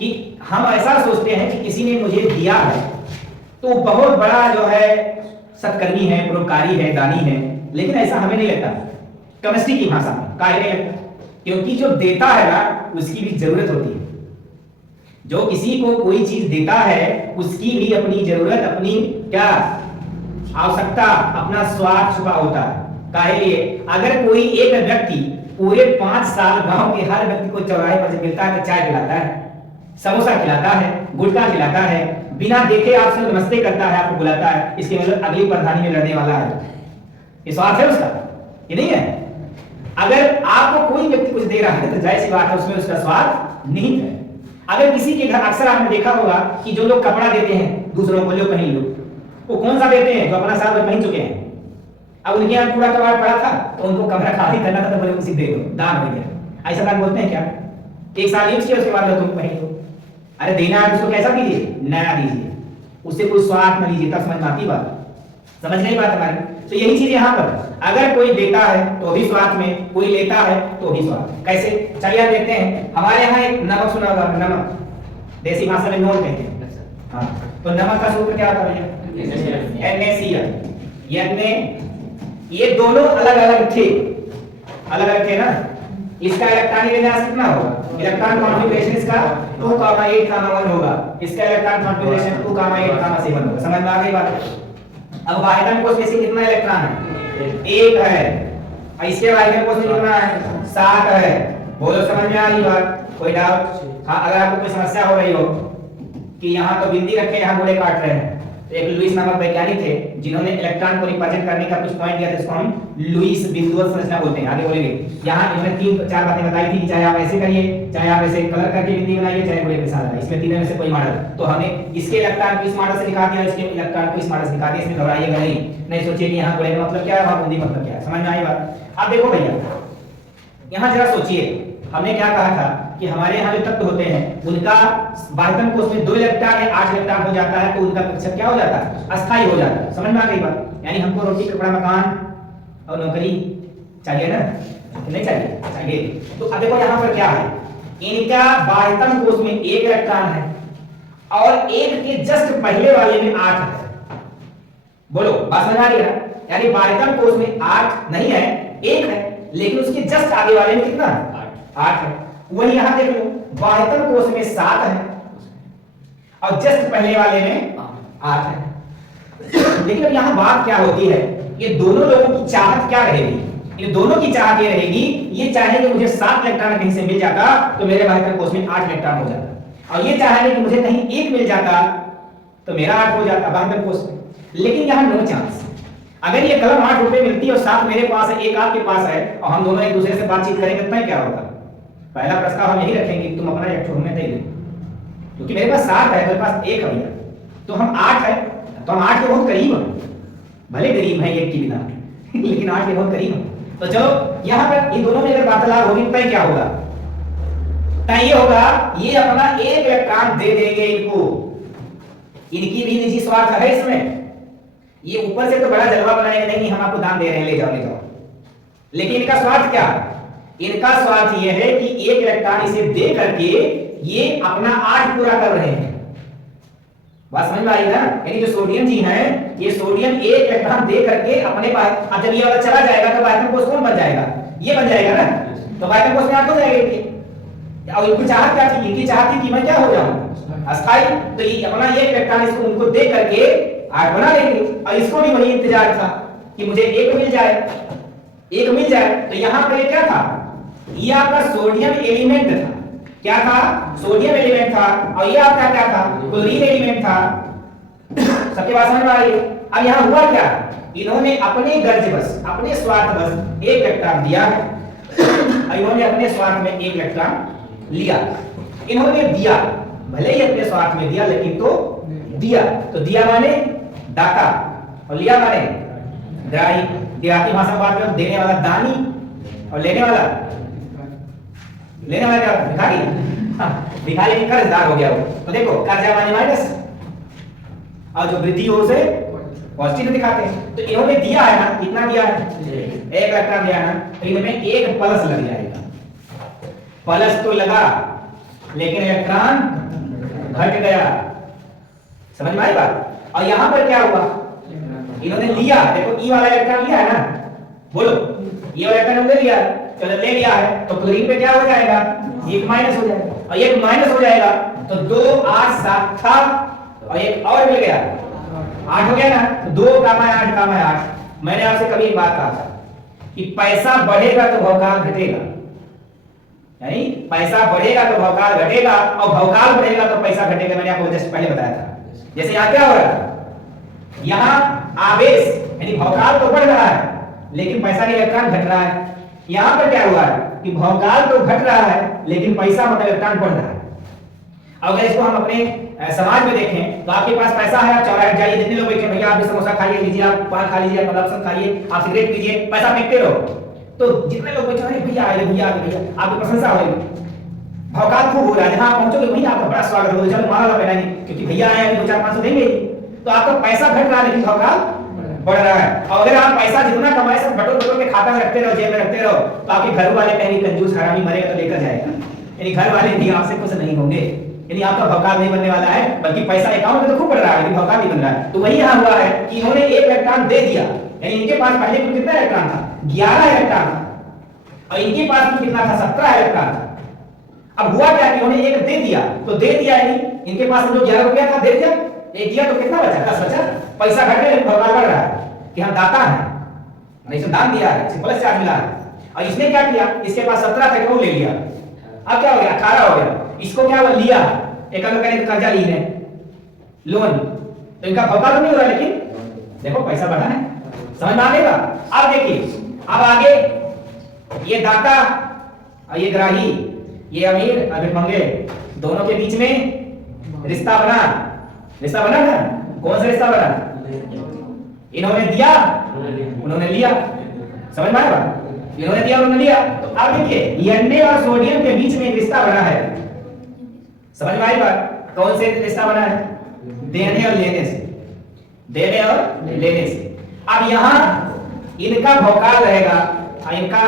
कि हम ऐसा सोचते हैं कि किसी ने मुझे दिया है तो बहुत बड़ा जो है सत्कर्मी है, परोपकारी है, दानी है, लेकिन ऐसा हमें नहीं लगता। केमिस्ट्री की भाषा में काहे नहीं लगता, क्योंकि जो देता है ना उसकी भी जरूरत होती है। जो किसी को कोई चीज देता है उसकी भी अपनी जरूरत, अपनी क्या आवश्यकता, अपना स्वार्थ छुपा होता है। काहे लिए, अगर कोई एक व्यक्ति पूरे 5 साल गांव के हर व्यक्ति को चौराहे पर जब मिलता है तो चाय पिलाता है, समोसा खिलाता है, गुटखा खिलाता है, बिना देखे आपसे नमस्ते करता है, आपको बुलाता है, इसके मतलब अगली प्रधानी में लड़ने वाला है, ये स्वार्थ है उसका, ये नहीं है। अगर आपको कोई व्यक्ति कुछ दे रहा है तो जाहिर सी बात है उसमें उसका स्वार्थ निहित है। अगर किसी के घर अक्सर आपने देखा होगा कि जो लोग कपड़ा देते हैं दूसरों को, लो पहन लो, वो कौन सा देते हैं? जो अपना साल भर पहन चुके हैं। अब उनके यहाँ पूरा कबाड़ पड़ा था तो उनको कपड़ा खाली करना था तो बोले उसी दे दो, दान हो गया। ऐसा बात बोलते हैं क्या? एक साल यूज किया उसके बाद तुम पहन लो। अरे देना है उसको कैसा दीजिए? नया दीजिए, उससे कोई स्वार्थ न लीजिए। तब समझ में आती बात, समझ नहीं बात हमारी। तो यही चीज यहाँ पर, अगर कोई देता है तो भी स्वार्थ में, कोई लेता है तो भी स्वार्थ। कैसे? चलिए आप देखते हैं। हमारे यहाँ एक नमक सुना होगा, नमक देसी भाषा में नोन कहते हैं। हाँ, तो नमक का सूत्र क्या होता है? NaCl। ये दोनों अलग अलग थे ना। इसका इलेक्ट्रॉनिक विन्यास कितना होगा? इलेक्ट्रॉन कॉन्फ़िगरेशन इसका 2,8,1 होगा, इसका इलेक्ट्रॉन कॉन्फ़िगरेशन 2,8,7 होगा। समझ में आ गई बात? अब हाइड्रोजन कोष में कितना इलेक्ट्रॉन है? 1 है। इसके हाइड्रोजन कोष में कितना है? 7 है। बोलो समझ में आ रही बात? कोई डाउट? हाँ, अगर आपको कोई समस्या हो रही हो कि यहाँ तो बिंदी रखे, यहाँ गोले काट रहे हैं, तो एक लुईस नामक वैज्ञानिक थे जिन्होंने इलेक्ट्रॉन को रिप्रेजेंट करने का कुछ पॉइंट दिया था, जिसको हम लुईस बिंदुवत संरचना बोलते हैं। आगे बोलेंगे। यहाँ इन्होंने 3-4 बातें बताई थी कि चाहे आप ऐसे करिए, चाहे आप ऐसे कलर करके बिंदी बनाइए, चाहे गोले के साथ बनाइए। इसमें तीनों में से कोई मॉडल, तो हमने इसके इलेक्ट्रॉन को इस मॉडल से दिखा दिया, इसके इलेक्ट्रॉन को इस मॉडल से दिखा दिया। इसमें घबराइएगा नहीं सोचिए कि यहाँ गोले का मतलब क्या है, वहाँ बूंदी मतलब क्या है। समझ में आई बात? अब देखो भैया, यहाँ जरा सोचिए, हमने क्या कहा था कि हमारे यहाँ जो तत्व होते हैं उनका बाह्यतम कोष में 2 इलेक्ट्रॉन या 8 इलेक्ट्रॉन हो जाता है, तो उनका कक्षक क्या हो जाता है? अस्थायी हो जाता है। समझ में आ गई बात? यानी हमको रोटी कपड़ा मकान और नौकरी चाहिए ना? नहीं चाहिए। तो अब देखो यहाँ पर क्या है, इनका बाह्यतम कोष में 1 इलेक्ट्रॉन है और 1 के जस्ट पहले वाले में 8 है। बोलो बात समझ आ रही है? यानी बाह्यतम कोष में 8 नहीं है, 1 है, लेकिन उसके जस्ट आगे वाले में कितना? 8 है। वही यहां देख लो, बाह्यतम कोष में 7 है और जस्ट पहले वाले में 8 है। लेकिन अब यहां बात क्या होती है, ये दोनों लोगों की चाहत क्या रहेगी? ये दोनों की चाहत ये रहेगी, ये चाहेंगे मुझे 7 इलेक्ट्रॉन कहीं से मिल जाता तो मेरे बाह्यतम कोष में 8 इलेक्ट्रॉन हो जाता, और ये चाहेंगे कि मुझे कहीं 1 मिल जाता तो मेरा 8 हो जाता बाह्यतम कोष में। लेकिन यहां नो चांस। अगर ये कलम 8 रुपए मिलती है और 7 मेरे पास है, 1 आपके पास है, और हम दोनों एक दूसरे से बातचीत करेंगे तो क्या होगा? पहला प्रस्ताव हम यही रखेंगे कि तुम अपना एक हमें दे दो, क्योंकि मेरे पास 7 है, मेरे पास 1 है भैया, तो हम 8 है, तो हम 8 के बहुत करीब हैं। भले गरीब है 1 की बिना लेकिन 8 के बहुत करीब हैं। तो चलो यहाँ पर इन दोनों में अगर वार्तालाप होगी तय क्या होगा? तय ये होगा, ये अपना 1 इलेक्ट्रॉन दे देंगे इनको। इनकी भी निजी स्वार्थ है इसमें। ये ऊपर से तो बड़ा जलवा बनाएंगे, नहीं हम आपको दान दे रहे हैं, ले जाओ। लेकिन इनका स्वार्थ क्या? इनका स्वार्थ ये है कि 1 इलेक्ट्रॉन इसे दे करके ये अपना 8 पूरा कर रहे हैं। बात समझ में आई ना? यानी जो सोडियम जी हैं, ये सोडियम 1 इलेक्ट्रॉन दे करके अपने पास, अब जब ये वाला चला जाएगा तो बाह्यतम कोष कौन बन जाएगा? ये बन जाएगा ना, तो बाह्यतम कोष में 8 हो जाएगा। और इनकी चाहत क्या थी? इनकी चाहत थी कि मैं क्या हो जाऊं? अस्थायी। तो ये अपना 1 इलेक्ट्रॉन इसको उनको दे करके 8 बना लेंगे, और इसको भी वही इंतजार था कि मुझे 1 मिल जाए, 1 मिल जाए। तो यहां पर क्या था? ये आपका सोडियम एलिमेंट था। क्या था? सोडियम एलिमेंट था, और ये आपका क्या था? क्लोरीन एलिमेंट था। सबके बात समझ में आ रही है? अब यहां हुआ क्या? इन्होंने अपने गर्ज बस, अपने स्वार्थ बस 1 इलेक्ट्रॉन दिया है, और इन्होंने अपने स्वार्थ में 1 इलेक्ट्रॉन लिया। इन्होंने दिया, भले ही अपने स्वार्थ में दिया, लेकिन तो दिया। तो दिया माने दाता, और लिया माने ग्राही। देहाती भाषा में बात करें, देने वाला दानी और लेने वाला क्या? भिखारी। भिखारी नहीं, कर्जदार हो गया वो। तो देखो, कर्जा माने माइनस, और जो वृद्धि हो उसे पॉजिटिव दिखाते हैं। तो इन्होंने दिया है ना, कितना दिया है? 1 इलेक्ट्रॉन दिया है ना, तो इनमें 1 प्लस लग जाएगा। प्लस तो लगा, लेकिन इलेक्ट्रॉन घट गया। समझ में आई बात? और यहां पर क्या हुआ? इन्होंने लिया, देखो ई वाला इलेक्ट्रॉन लिया है ना, बोलो ये वाला इलेक्ट्रॉन ले लिया, चलो ले लिया है, तो क्लोरीन पे क्या हो जाएगा? 1 माइनस हो जाएगा, और 1 माइनस हो जाएगा तो 2 8 7 था, और 1 और मिल गया, 8 हो गया ना। तो 2 कामा 8। मैंने आपसे कभी एक बात कहा था कि पैसा बढ़ेगा तो भौकाल घटेगा, यानी पैसा बढ़ेगा तो भौकाल घटेगा, और भौकाल बढ़ेगा तो पैसा घटेगा। मैंने आपको जस्ट पहले बताया था। जैसे यहाँ क्या हो रहा है? यहाँ आवेश यानी भौकाल तो बढ़ रहा है, लेकिन पैसा का इलेक्ट्रॉन घट रहा है। यहाँ पर क्या हुआ है कि भौकाल तो घट रहा है लेकिन पैसा मतलब इलेक्ट्रॉन बढ़ रहा है। अगर इसको हम अपने समाज में देखें तो आपके पास पैसा है, आप चौराहे जाइए, जितने लोग बैठे भैया आप भी समोसा खाइए, लीजिए, आप पान खा लीजिए, आप मलापसन खाइए, आप सिगरेट पीजिए, पैसा फेंकते रहो, तो जितने लोग बैठे हैं भैया आए भैया भैया, आपकी प्रशंसा होगी, भौकाल खूब हो रहा है, जहां आप पहुंचोगे वहीं आपका बड़ा स्वागत होगा, चलो माला पहनाएंगे क्योंकि भैया आए 2-4-500 देंगे, तो आपका पैसा घट रहा है लेकिन भौकाल बढ़ रहा है। और अगर आप पैसा जितना कमाए सब बटोर बटोर के खाता में रखते रहो, जेब में रखते रहो, तो आपके घर वाले कहेंगे कंजूस हरामी मरेगा तो लेकर जाएगा, यानी घर वाले भी आपसे खुश नहीं होंगे, यानी आपका भौकाल नहीं बनने वाला है, बल्कि पैसा अकाउंट में तो खूब बढ़ रहा है लेकिन भौकाल नहीं बन रहा है। तो वही यहाँ हुआ है कि इन्होंने एक इलेक्ट्रॉन दे दिया, यानी इनके पास पहले कुल कितना इलेक्ट्रॉन था, 11 इलेक्ट्रॉन था, और इनके पास कुल कितना था, 17 इलेक्ट्रॉन था। अब हुआ क्या कि उन्होंने एक दे दिया, तो दे दिया यानी इनके पास जो 11 रुपया था दे दिया, एक दिया तो कितना बचा, 10 बचा, पैसा घट गया लेकिन भौकाल बढ़ रहा है कि हम दाता हैं, नहीं इसने दान दिया है, इसे प्लस चार्ज मिला है। और इसने क्या किया, इसके पास 17 था वो ले लिया, अब क्या हो गया 18 हो गया, इसको क्या हुआ लिया, एक अंक करें कर्जा ली है लोन, तो इनका भौकाल तो नहीं हो रहा लेकिन देखो पैसा बढ़ा है, समझ में आ गया। अब देखिए अब आगे ये दाता और ये ग्राही, ये अमीर और भिखमंगे, दोनों के बीच में रिश्ता बना ना, कौन सा रिश्ता बना, इन्होंने दिया उन्होंने लिया, समझ में आया, इन्होंने दिया उन्होंने लिया। तो अब देखिए Na और सोडियम के बीच में एक रिश्ता बना है, समझ में आई बात, कौन से रिश्ता बना है, देने और लेने से, देने और लेने से। अब यहां इनका भौकाल रहेगा और इनका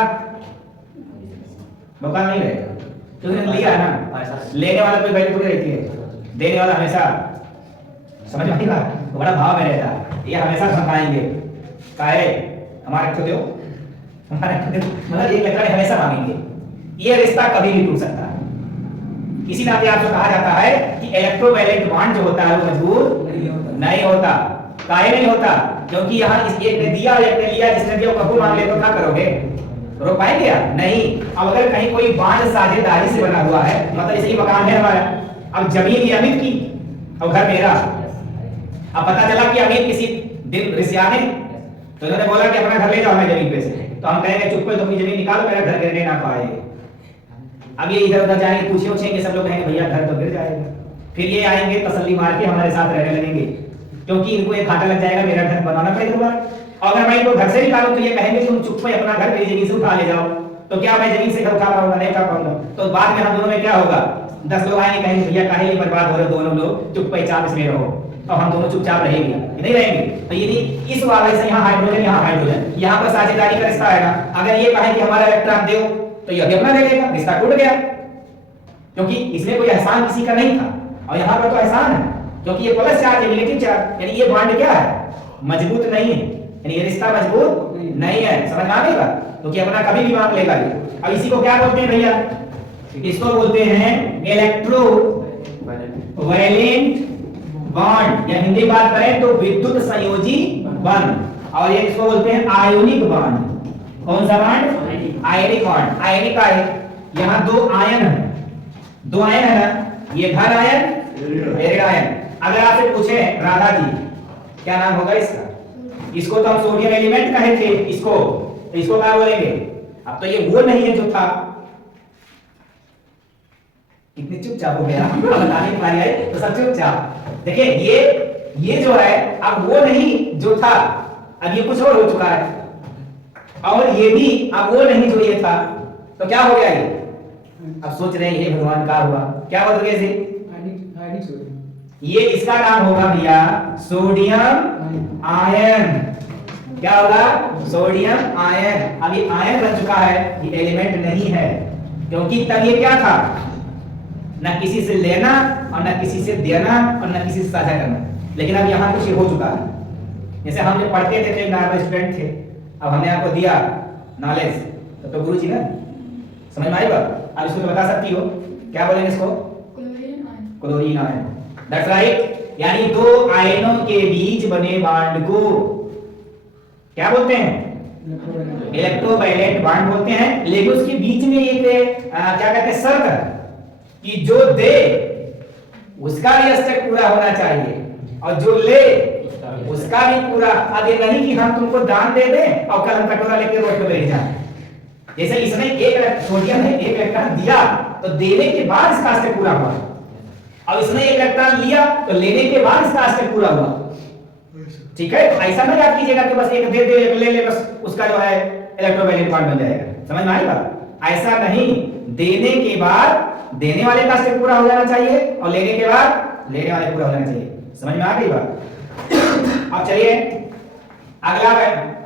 भौकाल नहीं रहेगा, तो इन्होंने लिया है ना, लेने वाला कोई वैल्यू थोड़ी रहती है, देने वाला हमेशा, समझ में आएगा, बड़ा भाव में रहता है, ये हमेशा धमकाएंगे, काहे हमारे को दो, हमारे मतलब एक लकड़ हमेशा मांगेंगे, ये रिश्ता कभी नहीं टूट सकता। इसी नाते आपको कहा जाता है कि इलेक्ट्रोवैलेंट बॉन्ड जो होता है वो मजबूत नहीं होता, काहे नहीं होता, क्योंकि यहाँ इस एक ने दिया एक ने लिया, जिसने दिया वो कबूल मांग ले तो क्या करोगे, रोक पाएंगे या नहीं। अब अगर कहीं कोई बॉन्ड साझेदारी से बना हुआ है, मतलब इसी मकान है हमारा, अब जमीन ये अमित की और घर मेरा, अब पता चला कि अमीर किसी दिन रिश्याने, तो उन्होंने बोला कि अपना घर ले जाओ मैं जमीन पे से, तो हम कहेंगे चुप पे, तुम जमीन निकालो, मेरा घर गिरने ना पाए। अब ये इधर उधर जाएंगे, पूछेंगे, सब लोग कहेंगे भैया घर तो गिर जाएगा, फिर ये आएंगे तसल्ली मार के हमारे साथ रहने लगेंगे, क्योंकि इनको एक घाटा लग जाएगा, मेरा घर बनाना पड़ेगा। और अगर मैं इनको घर से निकालूं तो ये कहेंगे तुम चुप पे अपना घर मेरी जमीन से उठा ले जाओ, तो क्या मैं जमीन से घर उठा पाऊंगा, नहीं उठा पाऊंगा, तो बाद में हम दोनों में क्या होगा, 10 लोग आएंगे कहेंगे भैया काहे लिए बर्बाद हो रहे हो, दोनों लोग चुपचाप इसमें रहो, और हम दोनों चुपचाप रहेंगे नहीं रहेंगे। तो यदि इस वाले से यहाँ हाइड्रोजन यहाँ पर साझेदारी का रिश्ता आएगा, अगर ये कहे कि हमारा इलेक्ट्रॉन दो तो ये भी अपना दे देगा, रिश्ता टूट गया, क्योंकि इसमें कोई एहसान किसी का नहीं था, और यहाँ पर तो एहसान है, क्योंकि ये प्लस चार्ज है, नेगेटिव चार्ज, यानी ये बॉन्ड क्या है, मजबूत नहीं है, यानी ये रिश्ता मजबूत नहीं है, समझ में आ गई बात, क्योंकि अपना कभी भी मांग लेगा ये। अब इसी को क्या बोलते हैं भैया, इसको बोलते हैं इलेक्ट्रो वैलेंट बॉन्ड, या हिंदी बात करें तो विद्युत संयोजी बंध, और ये इसको बोलते हैं आयोनिक बॉन्ड। कौन सा बॉन्ड, आयनिक बॉन्ड। आयनिक का है, यहाँ दो आयन है, दो आयन है ना, ये धन आयन ऋण आयन। अगर आपसे पूछे राधा जी क्या नाम होगा इसका, इसको तो हम सोडियम एलिमेंट कहे थे, इसको तो इसको क्या बोलेंगे, अब तो ये वो नहीं है जो था, कितने चुपचाप हो गया, बताने की बारी आई तो सब चुपचाप। देखिए ये जो है अब वो नहीं जो था, अब ये कुछ और हो चुका है, और ये भी अब वो नहीं जो ये था, तो क्या हो गया ये, अब सोच रहे हैं ये भगवान का हुआ क्या बदल गया इसे, ये इसका नाम होगा भैया सोडियम आयन, क्या होगा, सोडियम आयन। अब ये आयन बन चुका है, ये एलिमेंट नहीं है, क्योंकि तब ये क्या था, न किसी से लेना और न किसी से देना और न किसी से साझा करना, लेकिन अब यहाँ कुछ हो चुका है। जैसे हम जब पढ़ते थे तो नॉर्मल स्टूडेंट थे, अब हमने आपको दिया नॉलेज, तो गुरु जी ना समझ में आई बात। अब इसको तो बता सकती हो, क्या बोलेंगे इसको, क्लोरीन आयन, दैट्स राइट। यानी दो आयनों के बीच बने बॉन्ड को क्या बोलते हैं, इलेक्ट्रोवैलेंट बॉन्ड बोलते हैं। लेकिन उसके बीच में एक क्या कहते हैं शर्त है कि जो दे उसका भी स्टेप पूरा होना चाहिए, और जो ले उसका भी पूरा। अब ये नहीं कि हम तुमको दान दे दें और कल हम कटोरा लेके रोड पे बैठ जाएं, जैसे इसने एक सोडियम ने एक इलेक्ट्रॉन दिया तो देने के बाद इसका स्टेप पूरा हुआ, अब इसने एक इलेक्ट्रॉन लिया तो लेने के बाद इसका स्टेप पूरा हुआ। ठीक है, ऐसा ना याद कीजिएगा कि बस एक दे दे एक ले ले बस उसका जो है इलेक्ट्रोवैलेंट बॉन्ड बन जाएगा। समझ में आई बात? ऐसा नहीं, देने के बाद देने वाले का स्टेप पूरा हो जाना चाहिए और लेने के बाद लेने वाले पूरा हो जाना चाहिए। समझ में आ गई बात? अब चलिए अगला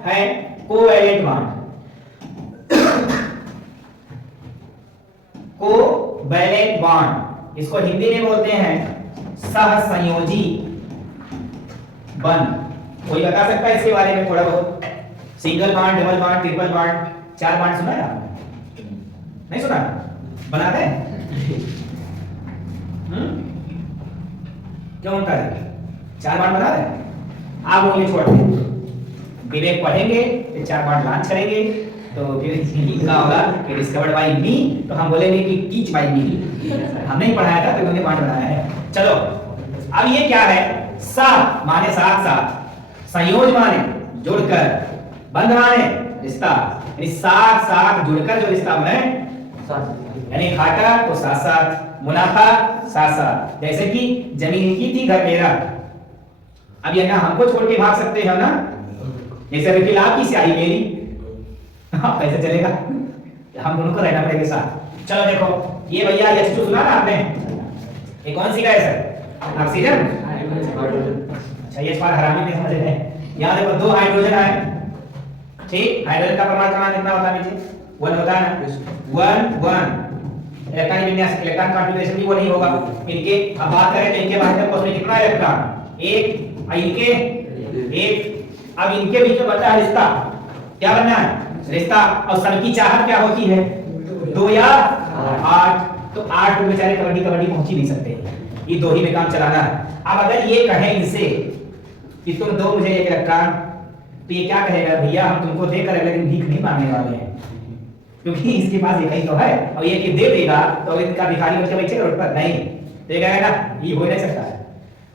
है कोवैलेंट बॉन्ड। कोवैलेंट बॉन्ड इसको हिंदी में बोलते हैं सहसंयोजी बंध। कोई बता सकता है इसके बारे में थोड़ा बहुत? Single bond, double bond, triple bond, 4 bond सुना है आपने? नहीं सुना? बनाते हैं? क्यों बनता है? 4 बॉन्ड बना रहे हैं आप बोलिए, छोड़ दें विवेक पढ़ेंगे फिर 4 बॉन्ड लॉन्च करेंगे तो फिर लिखा होगा कि डिस्कवर्ड बाय मी, तो हम बोलेंगे कि टीच बाय मी। हमने ही पढ़ाया था तो उन्होंने बॉन्ड बनाया है। चलो अब ये क्या है? सा माने साथ साथ, संयोज माने जुड़कर, बंध माने रिश्ता, यानी साथ साथ जुड़कर जो रिश्ता बने, यानी घाटा तो साथ साथ, मुनाफा साथ साथ। जैसे कि जमीन की थी घर मेरा, अब ये ना हमको छोड़ के भाग सकते हो ना, जैसे रिफिल आपकी स्याही मेरी, कैसे चलेगा? हम दोनों को रहना पड़ेगा साथ। चलो देखो ये भैया H2 सुना ना आपने, ये कौन सी गैस है? ऑक्सीजन। अच्छा ये बार हरामी में समझ रहे हैं। यहाँ देखो 2 हाइड्रोजन है, ठीक? हाइड्रोजन का परमाणु क्रमांक कितना होता है नीचे? 1 होता है ना, 1 1। इलेक्ट्रॉन विन्यास, इलेक्ट्रॉन कॉन्फ़िगरेशन भी वो नहीं होगा इनके। अब बात करें तो इनके बारे में उसमें कितना इलेक्ट्रॉन? 1, इनके 1। अब इनके बीच में बचा है रिश्ता, क्या बनना है? रिश्ता। और सबकी चाहत क्या होती है? 2 या 8, तो 8 लोग बेचारे कबड्डी कबड्डी पहुंच ही नहीं सकते, ये 2 ही में काम चलाना है। अब अगर ये कहें इनसे कि तुम दो मुझे एक इलेक्ट्रॉन, तो ये क्या कहेगा? भैया हम तुमको देकर अगले दिन भीख नहीं मांगने वाले हैं, क्योंकि इसके पास एक ही तो है, और ये कि दे देगा तो इनका भिखारी बन के बैठेगा रोड पर? नहीं, तो ये कहेगा ये हो नहीं सकता है।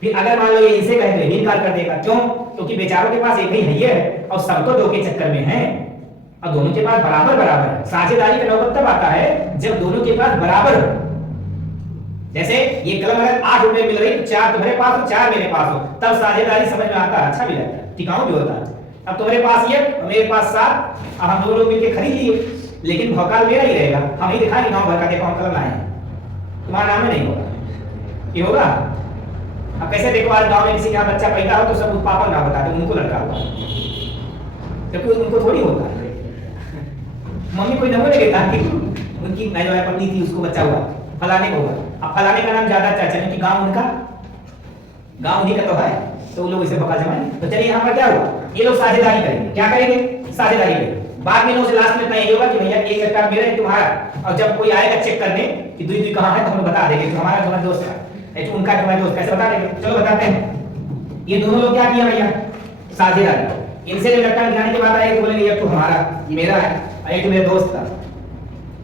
फिर अगर मान लो ये इनसे कहे तो इनकार कर देगा, क्यों? क्योंकि बेचारों के पास एक ही है और सब तो 2 के चक्कर में है, और दोनों के पास बराबर बराबर है। साझेदारी का नौबत तब आता है जब दोनों के पास बराबर हो। जैसे ये कलम अगर 8 रुपए मिल रही, 4 तुम्हारे पास हो 4 मेरे पास हो, तब साझेदारी समझ में आता है, अच्छा भी लगता है, टिकाऊ भी होता है। अब तुम्हारे पास ये और मेरे पास 7, अब हम दोनों लोग मिलकर खरीद लिए, लेकिन भौकाल मेरा ही रहेगा, हम ही दिखाएंगे गांव भर का देखो हम कलम लाए हैं, तुम्हारा नाम नहीं होगा, ये होगा? अब कैसे देखो आज गांव में किसी का बच्चा पैदा हो तो सब पापा नाम बताते, उनको लड़का हुआ, क्योंकि उनको थोड़ी होता है। मम्मी कोई नंबर नहीं देता कि उनकी मैं जो है पत्नी थी उसको बच्चा हुआ, फलाने को हुआ। अब फलाने का नाम ज्यादा अच्छा है क्योंकि गांव उनका, गांव उन्हीं का तो है, तो लोग इसे बका जमाएंगे। तो चलिए यहाँ पर क्या हुआ? ये लोग साझेदारी करेंगे, क्या करेंगे? साझेदारी करेंगे। बाद में से लास्ट में इतना ये होगा कि भैया एक इलेक्ट्रॉन मेरा है तुम्हारा, और जब कोई आएगा चेक करने कि दुई दुई कहाँ है तो हम बता देंगे कि हमारा तुम्हारा दोस्त है, तो उनका तुम्हारा दोस्त, कैसे बता देंगे? चलो बताते हैं। ये दोनों लोग क्या किया भैया? साझेदारी। इनसे जो इलेक्ट्रॉन गिराने के बाद आएगा तो बोलेंगे ये तो हमारा, ये मेरा है, और ये तो मेरे दोस्त का।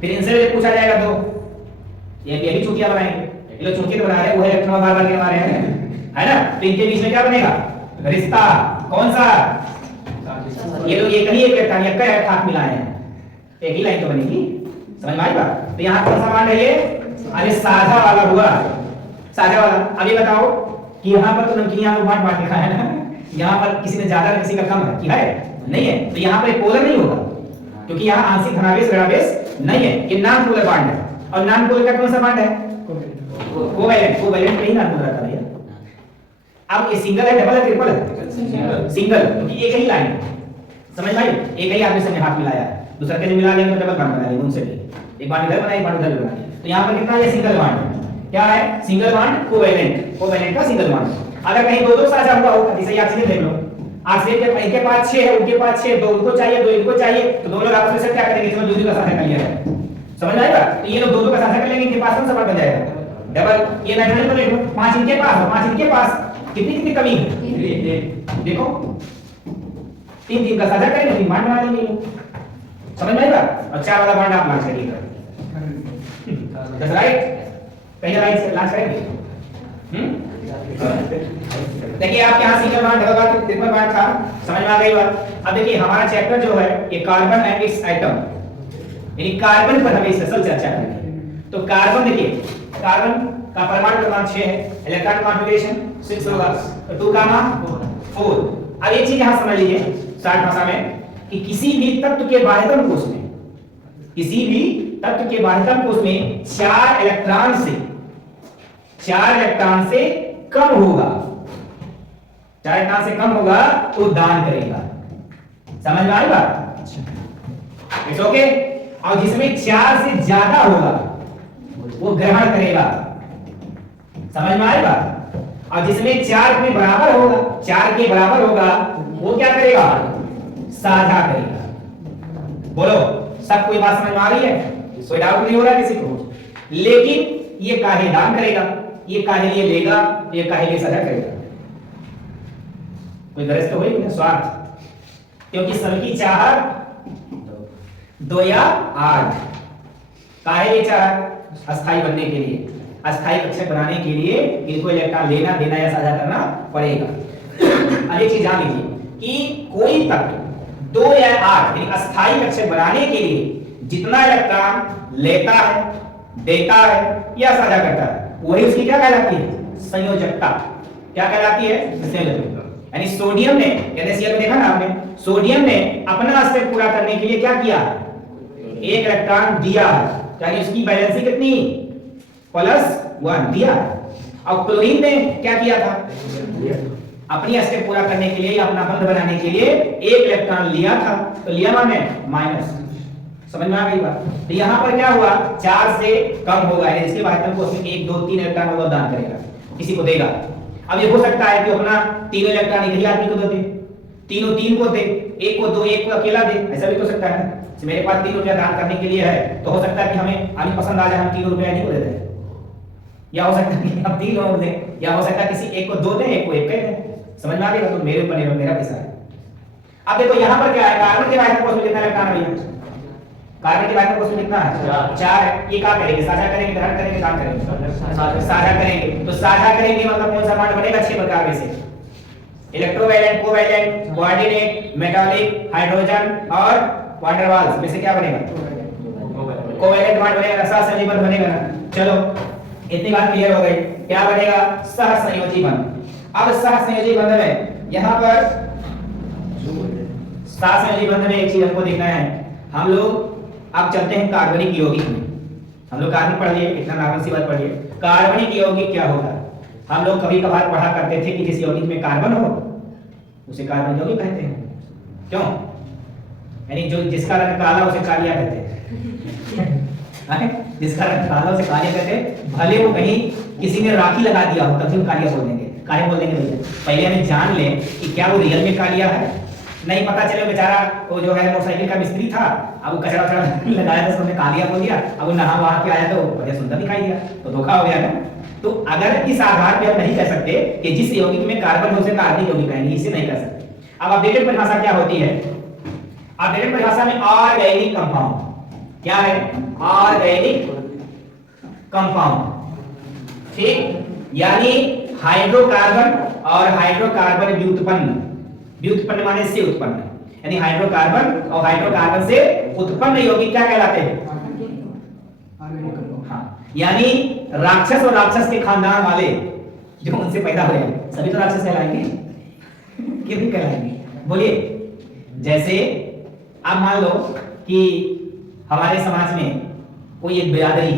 फिर इनसे पूछा जाएगा तो ये भी चूतिया बनाएंगे, ये लोग चूतिया बना रहे हैं, वो इलेक्ट्रॉन बार बार गिरा रहे हैं, है ना? तो इनके बीच में क्या बनेगा? रिश्ता। कौन सा? ये लोग एक ही एक इलेक्ट्रॉन या कई हाथ मिलाए हैं, एक ही लाइन तो बनेगी। समझ में आई बात? तो यहाँ कौन सा बॉन्ड है ये? अरे साझा वाला हुआ, साझा वाला। अब ये बताओ कि यहाँ पर तो नमकीन यहाँ बांट बांट लिखा है ना, यहाँ पर किसी ने ज्यादा किसी का कम है, है नहीं है, तो यहाँ पर पोलर नहीं होगा क्योंकि यहाँ आंशिक धनावेश ऋणावेश नहीं है, ये नॉन पोलर बॉन्ड है। और नॉन पोलर का कौन सा बॉन्ड है? कोवैलेंट। कोवैलेंट नहीं नॉन पोलर का भैया। अब ये सिंगल है, डबल है, ट्रिपल है? सिंगल, क्योंकि एक ही लाइन, समझ में आई? एक ही आदमी से हाथ मिलाया, दूसरा के मिला लिया तो डबल बॉन्ड बना लिया, उनसे भी एक बॉन्ड इधर बनाया, एक बॉन्ड उधर बना लिया। तो यहाँ पर कितना है? Single bond. क्या है? सिंगल बॉन्ड कोवैलेंट, कोवैलेंट का सिंगल बॉन्ड। अगर कहीं दो दो साझा हुआ होगा, जैसे ऑक्सीजन देख लो, ऑक्सीजन के इनके पास 6 है, उनके पास 6, 2 उनको चाहिए 2 इनको चाहिए, तो दोनों आपस में से क्या करेंगे? इसमें दूसरी का साझा कर लिया है, समझ में आएगा? तो ये लोग दो का साझा कर लेंगे, इनके पास कौन सा बॉन्ड बन जाएगा? डबल। ये नाइट्रोजन को देखो, 5 इनके पास और 5 इनके पास, कितनी कितनी कमी है देखो, 3 का साझा करेंगे, 3 बॉन्ड बना लेंगे, समझ में आएगा? और 4 वाला बॉन्ड आप लॉन्च करिएगा, दैट्स राइट। पहले लाइन से लॉन्च करेंगे। देखिए आपके यहाँ single bond, double bond, triple bond था, समझ में आ गई बात? अब देखिए हमारा चैप्टर जो है ये कार्बन एंड इट्स एटम, यानी कार्बन पर हमें स्पेशल चर्चा करनी है। तो कार्बन देखिए, कार्बन का परमाणु क्रमांक 6 है, इलेक्ट्रॉन कॉन्फ़िगरेशन 6 होगा, तो 2 गामा 4। अब एक चीज यहां समझ लीजिए शॉर्ट भाषा में कि किसी भी तत्व के बाह्यतम कोश में, किसी भी तत्व के बाह्यतम कोश में 4 इलेक्ट्रॉन से कम होगा, 4 इलेक्ट्रॉन से कम होगा तो दान करेगा। समझ में आई बात? It's okay. और जिसमें 4 से ज्यादा होगा वो ग्रहण करेगा। समझ में आई बात? और जिसमें 4 के बराबर होगा, 4 के बराबर होगा वो क्या करेगा? साझा करेगा। बोलो, सब कोई बात समझ में आ रही है? कोई डाउट नहीं हो रहा किसी को? लेकिन ये काहे दान करेगा, ये काहे लिए लेगा, ये काहे लिए साझा करेगा? कोई गरज तो हुई ना, स्वार्थ। क्योंकि सबकी चाहत 2 या 8। काहे लिए चाहत? अस्थाई बनने के लिए, अस्थाई कक्षक बनाने के लिए इनको इलेक्ट्रॉन लेना देना या साझा करना पड़ेगा। अब एक चीज जान लीजिए कि कोई तत्व 2 या 8 यानी अस्थाई कक्षक बनाने के लिए जितना इलेक्ट्रॉन लेता है, देता है या साझा करता है, वही उसकी क्या कहलाती है? संयोजकता। क्या कहलाती है? संयोजकता। यानी सोडियम ने, कैल्शियम में देखा ना आपने, सोडियम ने अपना स्टेप पूरा करने के लिए क्या किया? 1 इलेक्ट्रॉन दिया है, यानी उसकी वैलेंसी कितनी? +1 दिया। और क्लोरीन ने क्या किया था? अपनी स्टेप पूरा करने के लिए या अपना बंध बनाने के लिए 1 इलेक्ट्रॉन लिया था, तो लिया माने माइनस। समझ में आ गई बात? तो यहां पर क्या हुआ? 4 से कम होगा, यानी इसके बाह्यतम कोश में 1 2 3 इलेक्ट्रॉन वो दान करेगा, किसी को देगा। अब ये हो सकता है कि अपना 3 इलेक्ट्रॉन एक ही आदमी को दे, तीनों 3 को दे, एक को 2, एक को अकेला दे, ऐसा भी तो सकता है। मेरे पास 3 रुपया दान करने के लिए है, तो हो सकता है कि हमें आदमी पसंद आ जाए, हम 3 रुपया नहीं को दे दें, या हो सकता है कि हम 3 लोग दें, या हो सकता है किसी एक को 2 दें, एक को 1 दें। समझ में आ गया? तो मेरे ऊपर निर्भर, मेरा पैसा है। अब देखो यहां पर क्या है, कार्बन के बाह्यतम कोश में कितना इलेक्ट्रॉन है भैया? कार्बन के बाह्यतम कोश में कितना है? 4 है। ये क्या करेंगे? साझा करेंगे, ग्रहण करेंगे, दान करेंगे? साझा करेंगे। तो साझा करेंगे मतलब कौन सा बॉन्ड बनेगा? 6 प्रकार में से, electrovalent, covalent, coordinate, metallic, hydrogen और वाटर वाल्स में से क्या बनेगा? कोवैलेंट बॉन्ड बनेगा, सहसंयोजी बंध बनेगा ना। चलो इतनी बात क्लियर हो गई। क्या बनेगा? सहसंयोजी बंध। अब सहसंयोजी बंध में यहां पर सहसंयोजी बंध में एक चीज हमको देखना है। हम लोग अब चलते हैं कार्बनिक यौगिक में। हम लोग कार्बन पढ़ लिए, इतना नॉर्मल सी बात पढ़िए। कार्बनिक यौगिक क्या होता है? हम लोग कभी कभार पढ़ा करते थे कि जिस यौगिक में कार्बन हो उसे कार्बन यौगिक कहते हैं। क्यों? यानी जो जिसका रंग काला उसे कालिया कहते हैं। जिसका रंग काला उसे कालिया कहते हैं। भले वो कहीं किसी ने राखी लगा दिया हो तब भी कालिया बोल देंगे। काहे बोल देंगे भैया? पहले हमें जान लें कि क्या वो रियल में कालिया है। नहीं पता चले बेचारा वो जो है मोटरसाइकिल का मिस्त्री था, अब वो कचरा लगाया था, उसने कालिया बोल दिया, अब वो नहा वहा के आया तो बड़ा सुंदर दिखाई दिया, तो धोखा हो गया ना। तो अगर इस आधार पे हम नहीं कह सकते कि जिस यौगिक में कार्बन हो उसे कार्बनिक यौगिक कहेंगे, इसे नहीं कह सकते। अब अपडेटेड परिभाषा क्या होती है? अपडेटेड परिभाषा में ऑर्गेनिक कंपाउंड क्या है? Organic compound. ठीक, यानी हाइड्रोकार्बन और हाइड्रोकार्बन व्युत्पन्न, व्युत्पन्न माने से उत्पन्न, यानी हाइड्रोकार्बन और हाइड्रोकार्बन से उत्पन्न यौगिक क्या कहलाते हैं? हाँ, यानी राक्षस और राक्षस के खानदान वाले जो उनसे पैदा हुए हैं सभी तो राक्षस कहलाएंगे। क्यों नहीं कहलाएंगे? बोलिए। जैसे आप मान लो कि हमारे समाज में कोई एक बिरादरी,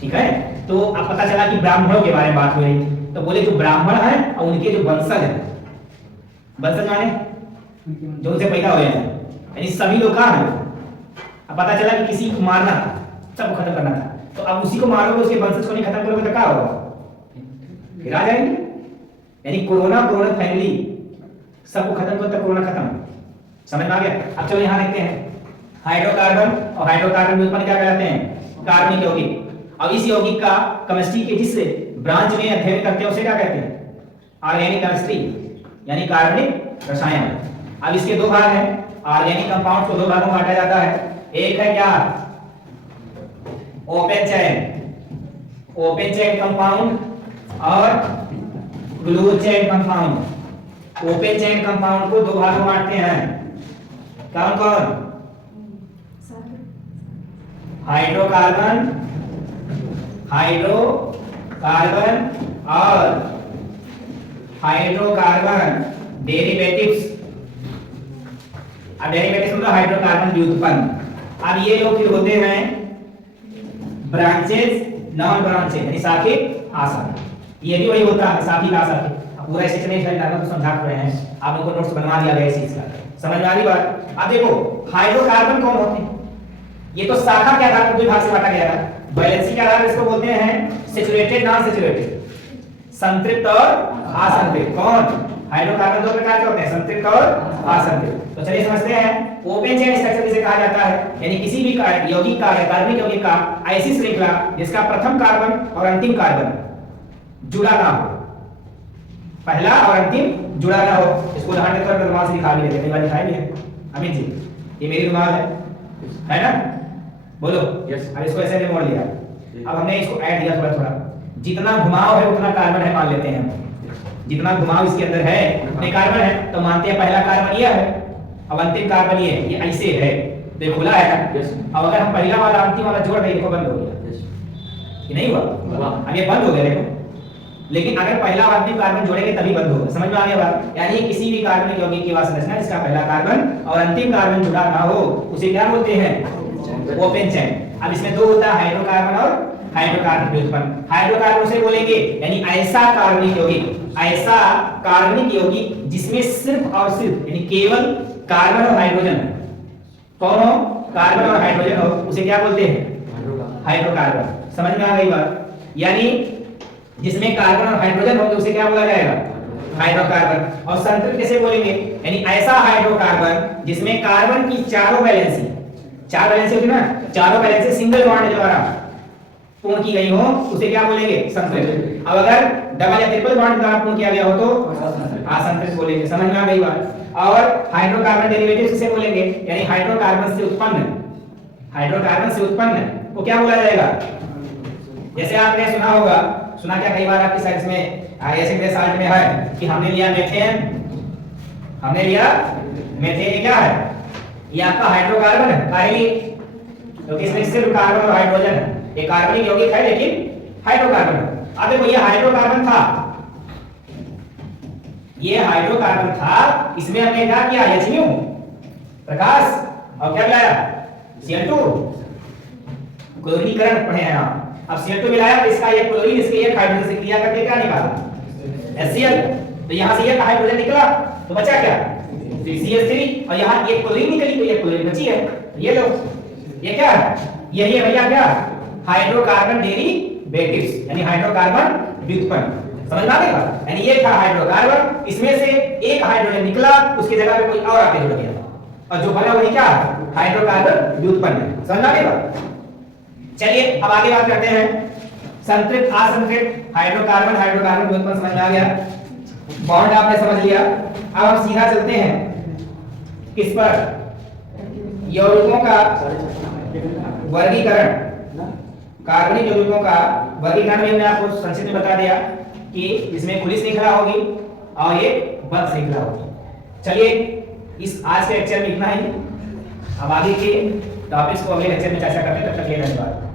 ठीक है, तो अब पता चला कि ब्राह्मणों के बारे में बात हो रही, तो बोले जो ब्राह्मण हैं और उनके जो वंशज हैं, वंशज माने जो उनसे पैदा हुए हैं, यानी सभी लोग कहाँ हैं? अब पता चला कि किसी को मारना था, सबको खत्म करना था, तो अब उसी को मारोगे, उसके वंशज को नहीं खत्म करोगे तो क्या होगा? फिर आ जाएंगे। यानी कोरोना फैमिली, सबको खत्म करो तब कोरोना खत्म। समझ में आ गया? अब चलो यहाँ देखते हैं हाइड्रोकार्बन और हाइड्रोकार्बन उत्पन्न क्या कहलाते हैं? कार्बनिक यौगिक। अब इस यौगिक का केमिस्ट्री के जिस ब्रांच में अध्ययन करते हैं उसे क्या कहते हैं? ऑर्गेनिक केमिस्ट्री, यानी कार्बनिक रसायन। अब इसके 2 भाग हैं। ऑर्गेनिक कंपाउंड को 2 भागों में बांटा जाता है। एक है क्या? ओपन चेन कंपाउंड और close chain compound. Open chain compound को 2 भागों में बांटते हैं। कौन कौन? हाइड्रोकार्बन और हाइड्रोकार्बन डेरिवेटिव्स। अब डेरिवेटिव्स मतलब हाइड्रोकार्बन व्युत्पन्न। अब ये लोग फिर होते हैं ब्रांचेस, नॉन ब्रांचेस यानी शाखी आशाखी। ये भी वही होता है शाखी का आशाखी। पूरा इसे नहीं समझना तो समझा रहे हैं, आप लोगों को नोट्स बनवा दिया गया इस चीज का, समझ में आ रही बात। अब देखो हाइड्रोकार्बन कौन होते हैं, ये तो शाखा के आधार पर दो भाग से बांटा गया है। वैलेंसी के आधार पर इसको बोलते हैं सैचुरेटेड, नॉन सैचुरेटेड, संतृप्त और असंतृप्त। कौन हाइड्रोकार्बन दो प्रकार के होते हैं, संतृप्त और असंतृप्त। तो चलिए समझते हैं ओपन चेन स्ट्रक्चर जिसे कहा जाता है, यानी किसी भी यौगिक का कार्बनिक यौगिक का ऐसी श्रृंखला जिसका प्रथम कार्बन और अंतिम कार्बन जुड़ा ना हो, पहला और अंतिम जुड़ा ना हो। इसको उदाहरण के तौर पर रुमाल से दिखा भी देते हैं, कई बार दिखाई भी है अमित जी, ये मेरी रुमाल है ना, बोलो यस। अब इसको ऐसे मोड़ लिया, अब हमने इसको ऐड दिया थोड़ा थोड़ा, जितना घुमाव है उतना कार्बन है मान लेते हैं हम, जितना घुमाव इसके अंदर है उतने कार्बन है, तो मानते हैं पहला कार्बन ये है, अब अंतिम कार्बन ये ऐसे है, तो ये खुला है ना। अब अगर हम पहला वाला अंतिम वाला जोड़ दें, देखो बंद हो गया, ये नहीं हुआ, अब ये बंद हो गया देखो। लेकिन अगर पहला और अंतिम कार्बन जोड़ेंगे तभी बंद होगा, समझ में आ गया बात। यानी किसी भी कार्बनिक यौगिक की संरचना जिसका पहला कार्बन और अंतिम कार्बन जुड़ा ना हो उसे क्या बोलते हैं, ओपन चेन। अब इसमें दो होता है हाइड्रोकार्बन और हाइड्रोकार्बन व्युत्पन्न। हाइड्रोकार्बन उसे बोलेंगे यानी ऐसा कार्बनिक यौगिक, ऐसा कार्बनिक यौगिक जिसमें सिर्फ और सिर्फ यानी केवल कार्बन और हाइड्रोजन, कौन हो, कार्बन और हाइड्रोजन हो, उसे क्या बोलते हैं, हाइड्रोकार्बन। समझ में आ गई बात। यानी जिसमें कार्बन और हाइड्रोजन होंगे उसे क्या बोला जाएगा, हाइड्रोकार्बन। और संतृप्त कैसे बोलेंगे, यानी ऐसा हाइड्रोकार्बन जिसमें कार्बन की चारों वैलेंसी, चार वैलेंसी होती है ना, चारों वैलेंसी सिंगल बॉन्ड द्वारा पूर्ण की गई हो उसे क्या बोलेंगे, संतृप्त। अब अगर डबल या ट्रिपल बॉन्ड द्वारा पूर्ण किया गया हो तो असंतृप्त बोलेंगे। समझ में आ गई बात। और हाइड्रोकार्बन डेरिवेटिव्स किसे बोलेंगे, यानी हाइड्रोकार्बन से उत्पन्न, हाइड्रोकार्बन से उत्पन्न को क्या बोला जाएगा। जैसे आपने सुना होगा, सुना क्या कई बार आपकी साइंस में ऐसे मेरे साइंस में है कि हमने लिया मेथेन, हमने लिया मेथेन, ये क्या है, ये आपका हाइड्रोकार्बन है, काहे क्योंकि इसमें सिर्फ कार्बन और हाइड्रोजन है, ये कार्बनिक यौगिक है लेकिन हाइड्रोकार्बन है। अब देखो ये हाइड्रोकार्बन था, ये हाइड्रोकार्बन था, इसमें हमने क्या किया, HNO प्रकाश और क्या मिलाया, Cl2, क्लोरीनीकरण पढ़े हैं आप। अब Cl2 मिलाया तो इसका एक क्लोरीन इसके एक हाइड्रोजन से क्रिया करके क्या निकाला, HCl। तो यहां से एक हाइड्रोजन निकला तो बचा क्या, CH3, और यहां एक क्लोरीन निकली तो एक क्लोरीन बची है। ये लो, ये क्या है, यही है भैया क्या, हाइड्रोकार्बन डेरिवेटिव्स यानी हाइड्रोकार्बन व्युत्पन्न। समझ में आ गया, यानी ये था हाइड्रोकार्बन, इसमें से एक हाइड्रोजन निकला, उसकी जगह पे कोई और आके जुड़ गया, और जो बना वही क्या, हाइड्रोकार्बन व्युत्पन्न। समझ में आ गया। चलिए अब आगे बात करते हैं संतृप्त असंतृप्त हाइड्रोकार्बन, हाइड्रोकार्बन व्युत्पन्न समझ में आ गया, बॉन्ड आपने समझ लिया। अब हम सीधा चलते हैं किस पर, यौगिकों का वर्गीकरण, कार्बनिक यौगिकों का वर्गीकरण भी हमने आपको संक्षिप्त में बता दिया कि इसमें खुली श्रृंखला होगी और ये बंद श्रृंखला होगी। चलिए इस आज के लेक्चर में इतना ही, अब आगे के टॉपिक्स को अगले लेक्चर में चर्चा करते हैं, तब तक के लिए धन्यवाद।